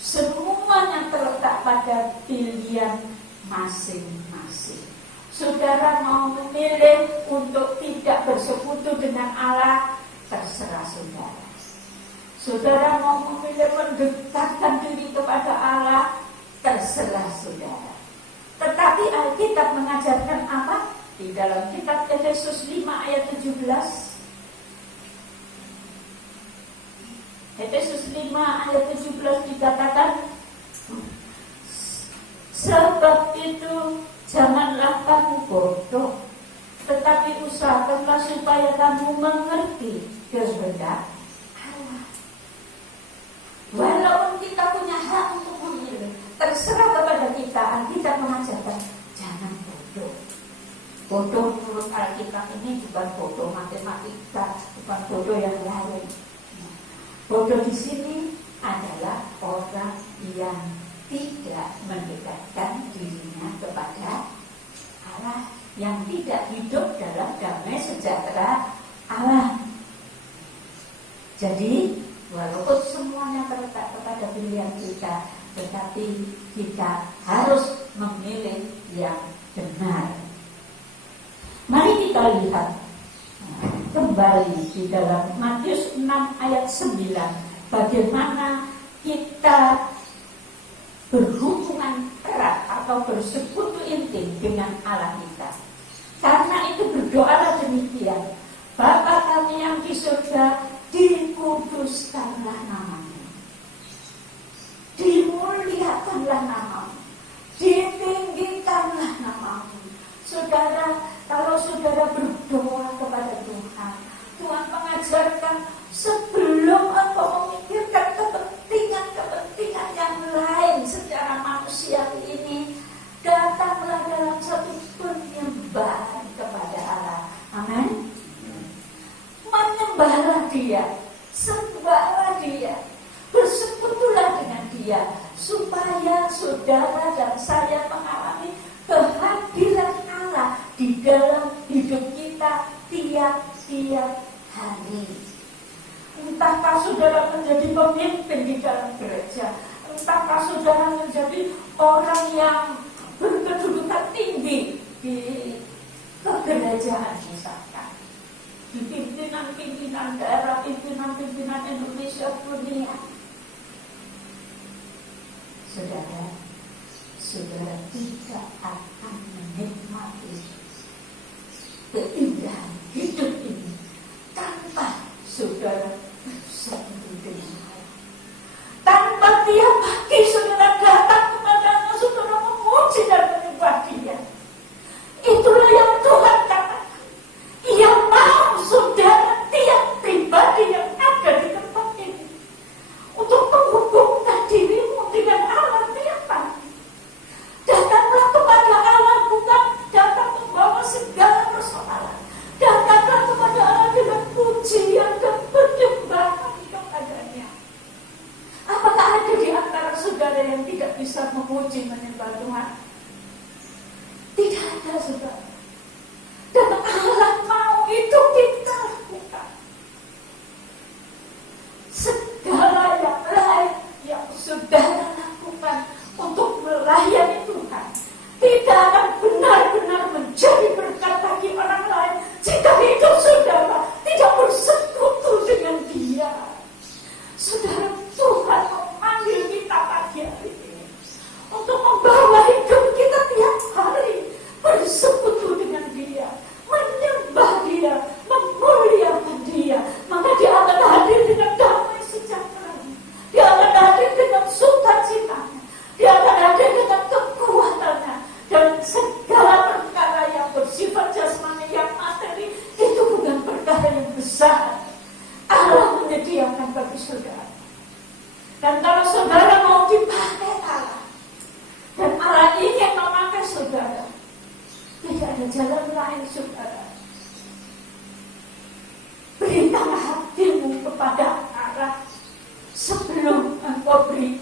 semuanya terletak pada pilihan masing-masing. Saudara mau memilih untuk tidak bersekutu dengan Allah, terserah saudara. Saudara mau memilih mendekatkan diri kepada Allah, terserah saudara. Tetapi Alkitab mengajarkan apa? Di dalam kitab Efesus 5 ayat 17. Efesus 5 ayat 17 dikatakan, sebab itu janganlah kamu bodoh, tetapi usahakanlah supaya kamu mengerti kehendak Allah. Walaupun kita punya hak untuk memilih, terserah kepada kita. Alkitab mengajarkan jangan bodoh. Bodoh menurut Alkitab ini bukan bodoh matematika, bukan bodoh yang lain. Bodoh di sini adalah orang yang tidak mendekatkan dirinya kepada Allah, yang tidak hidup dalam damai sejahtera Allah. Jadi walaupun semuanya terletak kepada pilihan kita, tetapi kita harus memilih yang benar. Mari kita lihat kembali di dalam Matius 6 ayat 9, bagaimana kita berhubungan erat atau bersekutu intim dengan Allah kita. Karena itu berdoalah demikian, Bapa kami yang di surga, dikuduskanlah namamu, dimuliakanlah namamu, ditinggikanlah namamu. Saudara, kalau saudara berdoa kepada Tuhan, Tuhan mengajarkan sebelum engkau memikirkan kepentingan yang lain secara manusiawi ini, datanglah dalam satu penyembahan kepada Allah. Amin. Menyembahlah Dia, sembahlah Dia, bersekutulah dengan Dia, supaya saudara dan saya mengalami kehadiran Allah di dalam hidup kita tiap-tiap hari. Entahkah saudara menjadi pemimpin di dalam gereja, entahkah saudara menjadi orang yang berkedudukan tinggi di kegerejaan misalkan, di pimpinan-pimpinan daerah, pimpinan-pimpinan Indonesia dunia. Saudara tidak akan menikmati keindahan hidup ini tanpa saudara bersatu dengan Allah. Tanpa tiap pagi saudara datang kepadanya, saudara memuji dan menyembah Dia. Itulah yang Tuhan katakan. Ia mau saudara tiap pribadi yang ada di tempat ini untuk menghubungkan dirimu dengan Allah tiap pagi. Datanglah kepada Allah, bukan datang membawa segala persoalan. Datanglah kepada Allah dengan pujian dan penyembahan kepadanya. Apakah ada di antara saudara yang tidak bisa memuji menyembah Tuhan? Tidak ada, saudara. Dan Allah mau itu kita lakukan. Segala yang lain yang saudara lakukan untuk melayani Tuhan tidak akan benar-benar menjadi berkat bagi orang lain jika hidup saudara tidak bersekutu dengan Dia. Saudara, Tuhan memanggil kita pagi hari ini untuk membawa hidup kita tiap hari bersekutu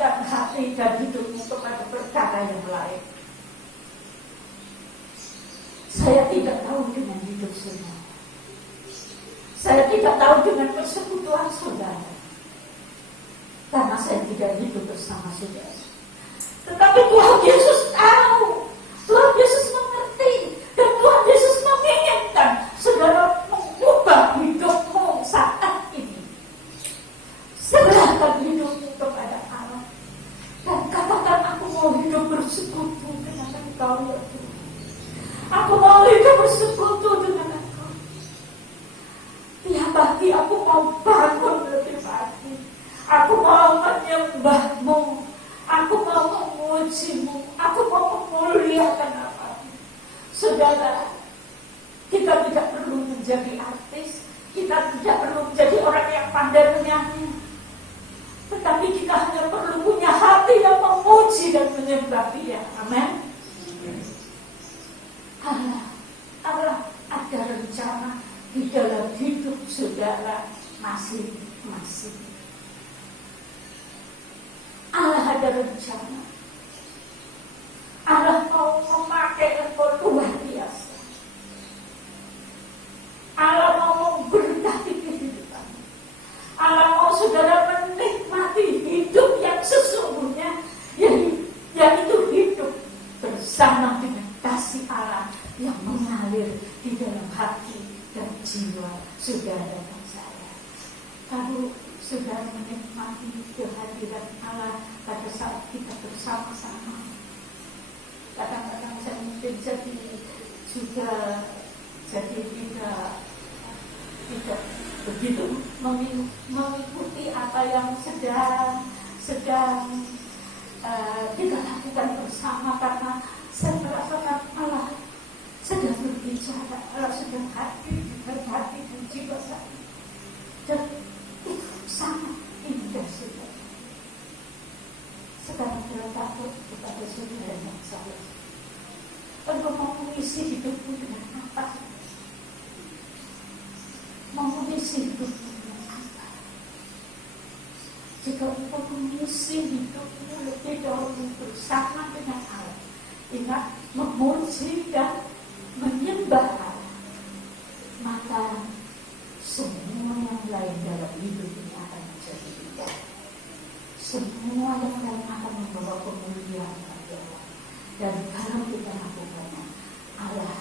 memberikan hati dan hidupmu kepada perkara yang lain. Saya tidak tahu dengan hidup saudara. Saya tidak tahu dengan persekutuan saudara. Karena saya tidak hidup bersama saudara. Tetapi Tuhan Yesus tahu. Tuhan Yesus mengerti. Dan Tuhan Yesus menginginkan saudara mengubah hidupmu saat ini. Serahkan hidupmu kepada Allah. Dan katakan, aku mau hidup bersekutu dengan Engkau ya Tuhan. Aku mau hidup bersekutu dengan Engkau. Tiap pagi aku mau bangun lebih pagi. Aku mau menyembah-Mu. Aku mau memuji-Mu. Aku mau memuliakan nama-Mu. Saudara, kita tidak perlu menjadi artis. Kita tidak perlu menjadi orang yang pandai menyanyi. Tetapi kita hanya perlu punya hati yang memuji dan menyembah Dia. Amin. Allah ada rencana di dalam hidup saudara masing-masing. Allah ada rencana. Allah mau memakai engkau luar biasa. Allah mau memberkati kehidupan. Allah mau saudara menikmati hidup yang sesungguhnya, yaitu hidup bersama dengan kasih Allah yang mengalir di dalam hati dan jiwa saudara dan saya. Kalau saudara menikmati kehadiran Allah pada saat kita bersama-sama, kadang-kadang saya mungkin jadi tidak begitu mengikuti apa yang sedang kita lakukan bersama, karena saya merasakan Allah sedang berbicara, Allah sedang hadir di jiwa saya, dan itu sangat indah saudara. Sekarang saya takut kepada saudara dan saya. Engkau mau mengisi hidupmu dengan apa? Mau mengisi hidupmu dengan apa? Jika engkau mengisi hidupmu lebih dahulu bersama dengan Allah, ingat memuji dan menyembah Allah, maka semua yang lain dalam hidup ini akan menjadi indah. Semua yang lain akan membawa kemuliaan bagi Allah. Dan kalau kita lakukannya, Allah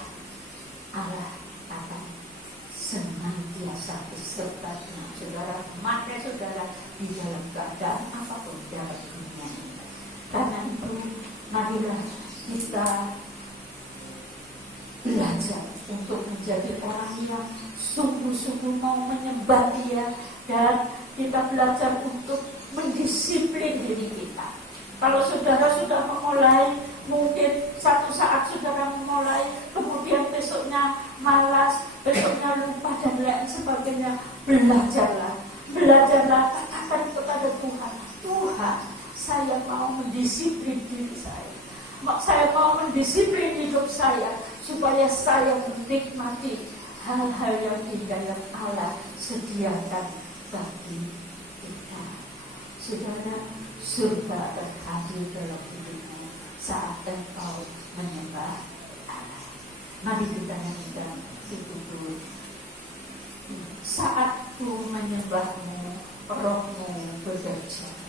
akan senantiasa beserta dengan saudara, maka saudara di dalam keadaan apapun dalam dunia ini. Karena itu, marilah kita belajar untuk menjadi orang yang sungguh-sungguh mau menyembah Dia, dan kita belajar untuk mendisiplin diri kita. Kalau saudara sudah memulai, mungkin satu saat saudara memulai, kemudian besoknya malas, besoknya lupa dan lain sebagainya, belajarlah, katakan kepada Tuhan, Tuhan, saya mau mendisiplin diri saya mau mendisiplin hidup saya, supaya saya menikmati hal-hal yang indah yang Allah sediakan bagi kita. Saudara, surga akan hadir dalam hidupmu saat engkau menyembah Allah. Mari kita nyanyikan itu dulu. Saat ku menyembahmu, rohmu bekerja.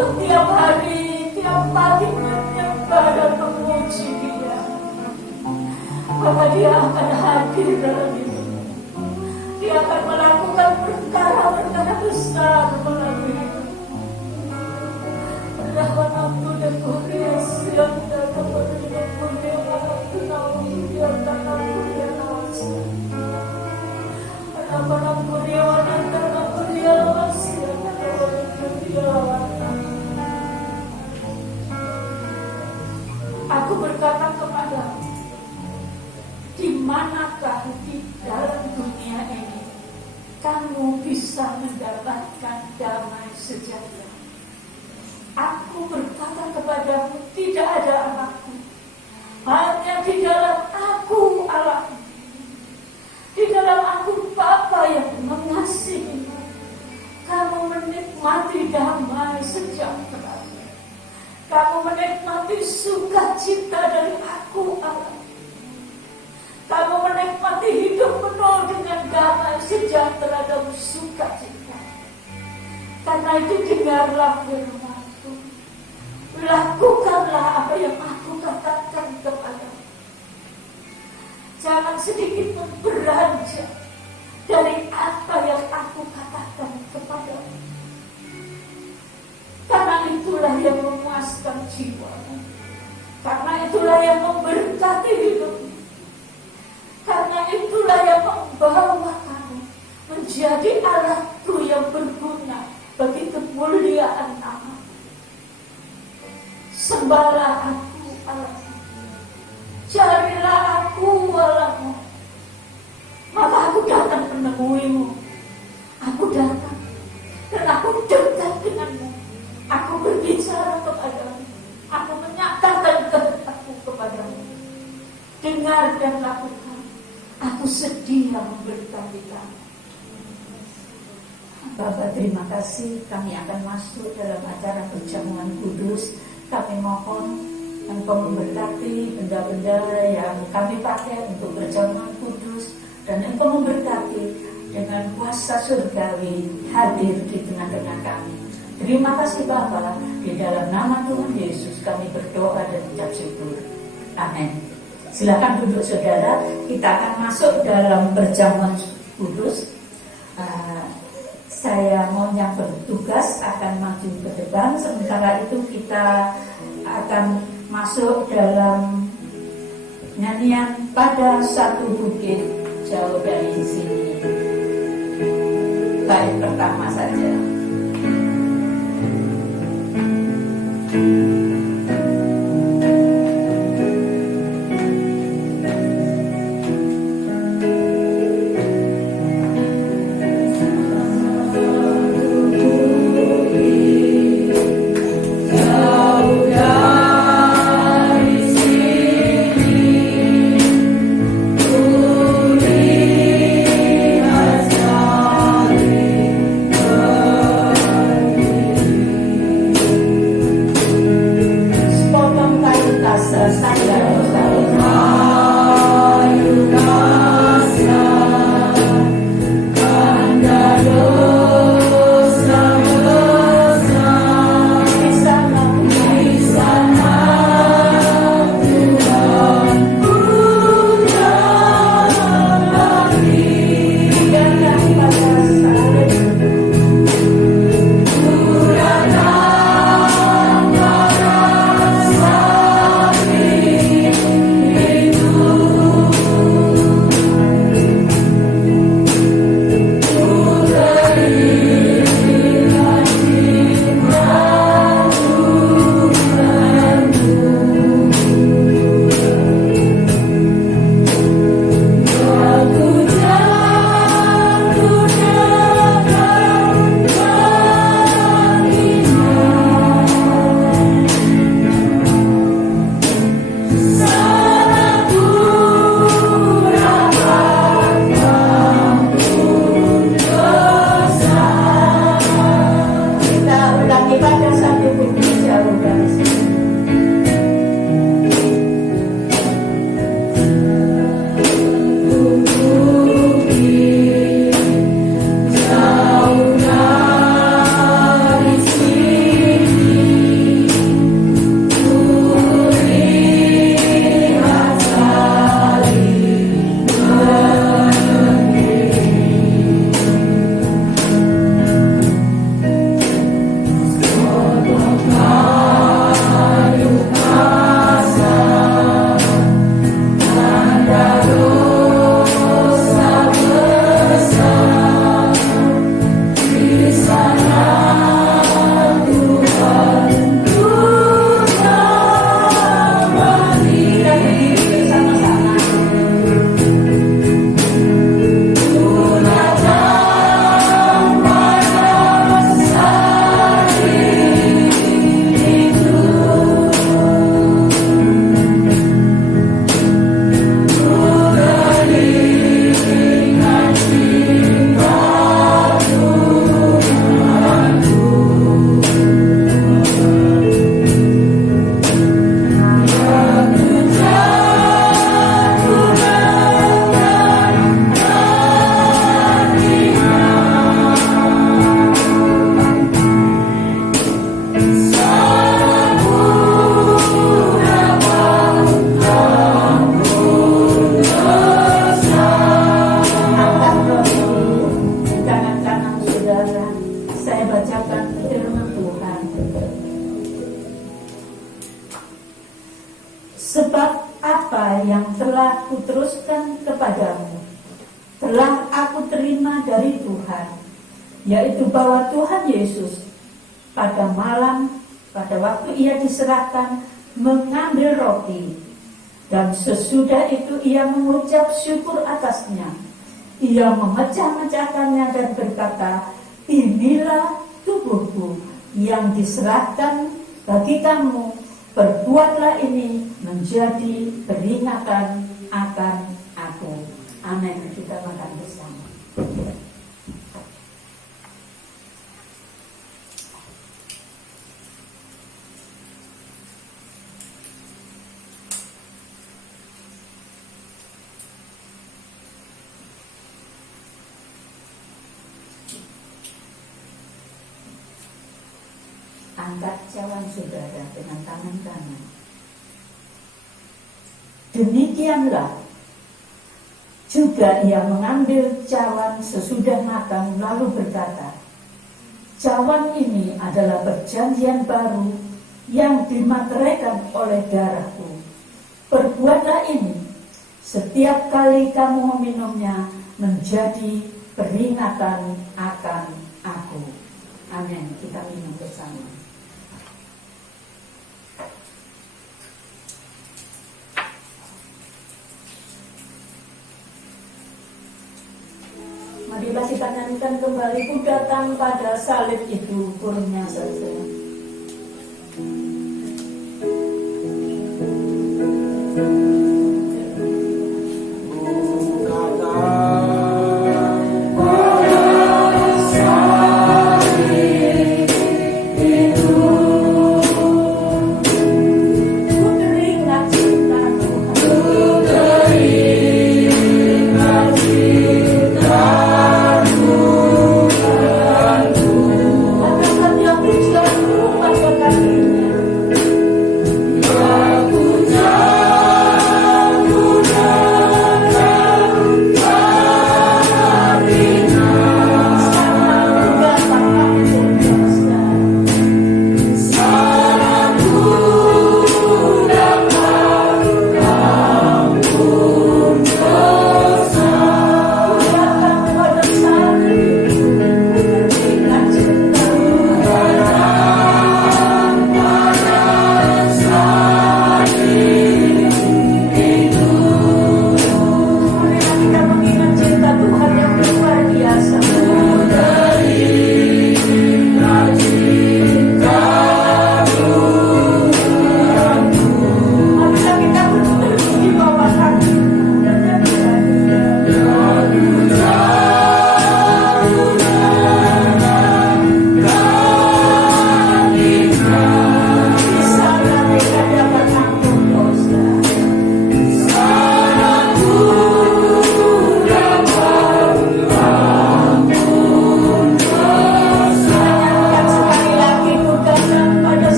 untuk tiap hari, tiap pagi menyembah dan memuji Dia. Maka Dia akan hadir dalam hidup. Dia akan melakukan perkara-perkara besar melalui hidup. Rahman aku dan Korea siang dan kepada Korea aku tahu dia tak tahu dia nawasi. Rahman aku dia wanita aku dia nawasi dan kepada dia wanita. Aku berkata kepadamu, di manakah di dalam dunia ini kamu bisa mendapatkan damai sejahtera? Aku berkata kepadamu, tidak ada anakku, hanya di dalam aku Allahmu. Di dalam aku Bapa yang mengasihi. Kamu menikmati damai sejahtera. Kamu menikmati sukacita dari aku Allahmu. Kamu menikmati hidup penuh dengan damai sejahtera dan sukacita. Karena itu dengarlah firman. Lakukanlah apa yang aku katakan kepadamu. Jangan sedikit pun beranjak dari apa yang aku katakan kepadamu. Karena itulah yang memuaskan jiwamu. Karena itulah yang memberkati hidupmu. Karena itulah yang membawa kamu menjadi alatku yang berguna bagi kemuliaan nama. Sembahlah aku Allahmu, carilah aku Allahmu, maka aku datang menemuimu. Aku datang dan aku dekat denganmu. Aku berbicara kepadamu. Aku menyatakan kehendakku kepadamu. Dengar dan lakukan. Aku sedia memberkati kamu. Bapak, terima kasih. Kami akan masuk dalam acara perjamuan kudus. Kami mohon Engkau memberkati benda-benda yang kami pakai untuk perjamuan kudus, dan Engkau memberkati dengan kuasa surgawi hadir di tengah-tengah kami. Terima kasih Bapa, di dalam nama Tuhan Yesus kami berdoa dan ucap syukur. Amin. Silakan duduk saudara, kita akan masuk dalam perjamuan kudus. Saya mau yang bertugas akan maju ke depan. Sementara itu kita akan masuk dalam nyanyian Pada Satu Bukit Jauh dari Sini. Bait pertama saja. Oh apa yang telah kuteruskan kepadamu telah aku terima dari Tuhan, yaitu bahwa Tuhan Yesus pada waktu ia diserahkan mengambil roti, dan sesudah itu ia mengucap syukur atasnya. Ia memecah-mecahkannya dan berkata, inilah tubuhku yang diserahkan bagi kamu, perbuatlah ini menjadi peringatan akan aku. Amin. Kita makan bersama. Angkat cawan saudara dengan tangan kanan. Demikianlah juga ia mengambil cawan sesudah makan lalu berkata, cawan ini adalah perjanjian baru yang dimateraikan oleh darahku. Perbuatlah ini setiap kali kamu meminumnya menjadi peringatan akan aku. Amin. Kita minum bersama. Marilah kita nyanyikan kembali, ku datang pada salib itu, kurnya saja.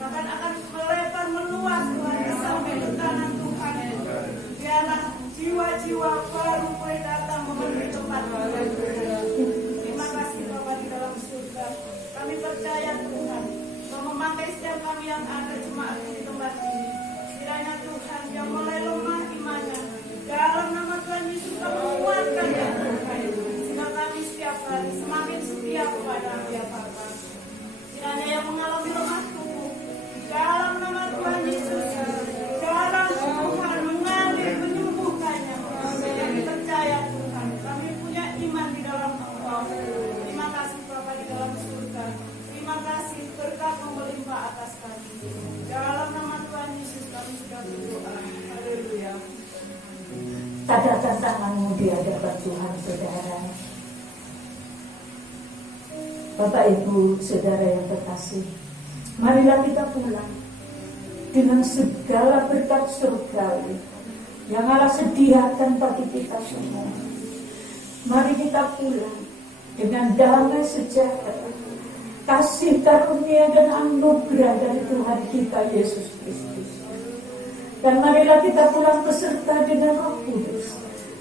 bahkan akan melebar meluas Tuhan sampai ke tanah Tuhan. Biarlah jiwa-jiwa baru boleh datang memenuhi tempat Tuhan. Terima kasih Bapa di dalam surga. Kami percaya Tuhan Kau memakai setiap kami yang ada jemaat di tempat ini. Kiranya Tuhan yang mulai lemah imannya, dalam nama Tuhan Yesus Kau menguatkannya Tuhan, sehingga kami setiap hari semakin setia kepada Dia Bapa. Kiranya yang mengalami lemah tubuh, dalam nama Tuhan Yesus, darah Tuhan mengalir menyembuhkannya. Kami percaya Tuhan, kami punya iman di dalam Engkau. Terima kasih Bapa di dalam surga. Terima kasih berkat melimpah atas kami. Dalam nama Tuhan Yesus kami sudah berdoa. Haleluya. Tanda tantanganmu di hadapan Tuhan, saudara. Bapak Ibu, saudara yang terkasih, marilah kita pulang dengan segala berkat surgawi yang Allah sediakan bagi kita semua. Mari kita pulang dengan damai sejahtera, kasih karunia dan anugerah dari Tuhan kita Yesus Kristus. Dan marilah kita pulang beserta dengan Roh Kudus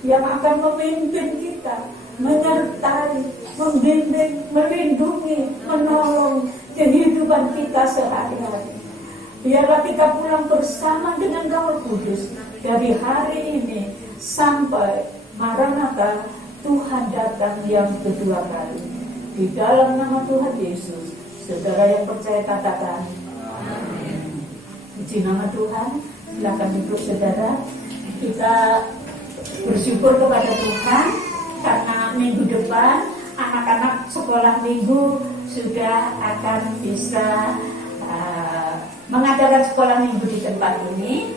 yang akan memimpin kita, menyertai, membimbing, melindungi, menolong kehidupan kita sehari-hari. Biarlah kita pulang bersama dengan Roh Kudus dari hari ini sampai Maranatha, Tuhan datang yang kedua kali. Di dalam nama Tuhan Yesus, saudara yang percaya katakan amin. Puji nama Tuhan. Silakan duduk saudara. Kita bersyukur kepada Tuhan karena minggu depan anak-anak sekolah minggu sudah akan bisa mengadakan sekolah minggu di tempat ini,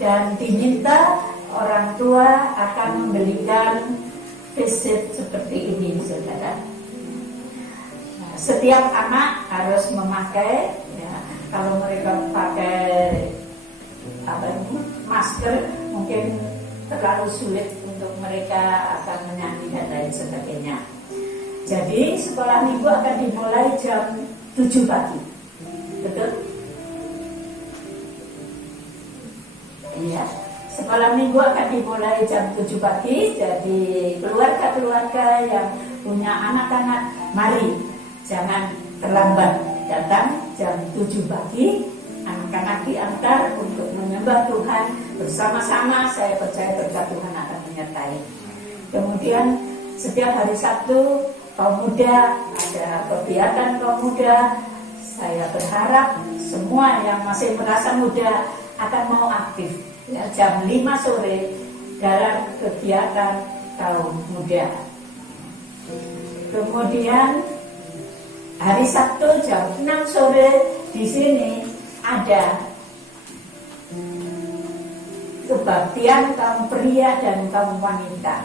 dan diminta orang tua akan memberikan visit seperti ini saudara. Setiap anak harus memakai, ya, kalau mereka pakai masker mungkin terlalu sulit untuk mereka akan menyanyi dan lain sebagainya. Jadi sekolah minggu akan dimulai jam 7 pagi. Betul? Iya. Sekolah minggu akan dimulai jam 7 pagi. Jadi keluarga-keluarga yang punya anak-anak, mari jangan terlambat datang jam 7 pagi. Anak-anak diantar untuk menyembah Tuhan bersama-sama. Saya percaya berkat Tuhan akan menyertai. Kemudian setiap hari Sabtu kaum muda ada kegiatan kaum muda. Saya berharap semua yang masih merasa muda akan mau aktif, ya, jam 5 sore dalam kegiatan kaum muda. Kemudian hari Sabtu jam 6 sore di sini ada kebaktian kaum pria dan kaum wanita.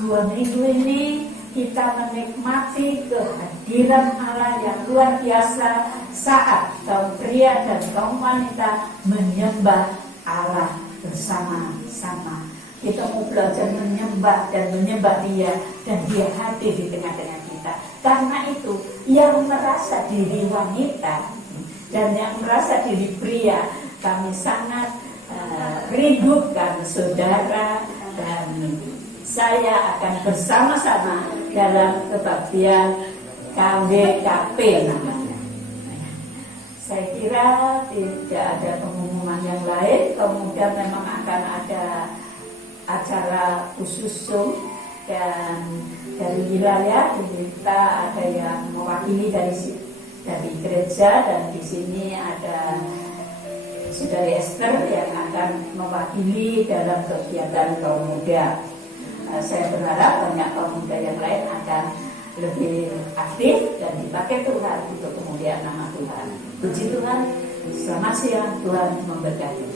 2 minggu ini kita menikmati kehadiran Allah yang luar biasa saat kaum pria dan kaum wanita menyembah Allah bersama-sama. Kita mau belajar menyembah dan menyembah Dia, dan Dia hadir di tengah-tengah kita. Karena itu yang merasa diri wanita dan yang merasa diri pria, kami sangat rindukan saudara, dan saya akan bersama-sama dalam kebaktian KWKP namanya. Saya kira tidak ada pengumuman yang lain. Kemudian memang akan ada acara khusus Zoom, dan dari wilayah kita ada yang mewakili dari gereja, dan di sini ada Saudari Esther yang akan mewakili dalam kegiatan kaum muda. Saya berharap banyak kaum muda yang lain akan lebih aktif dan dipakai Tuhan untuk kemuliaan nama Tuhan. Puji Tuhan, selamat siang, Tuhan memberkati.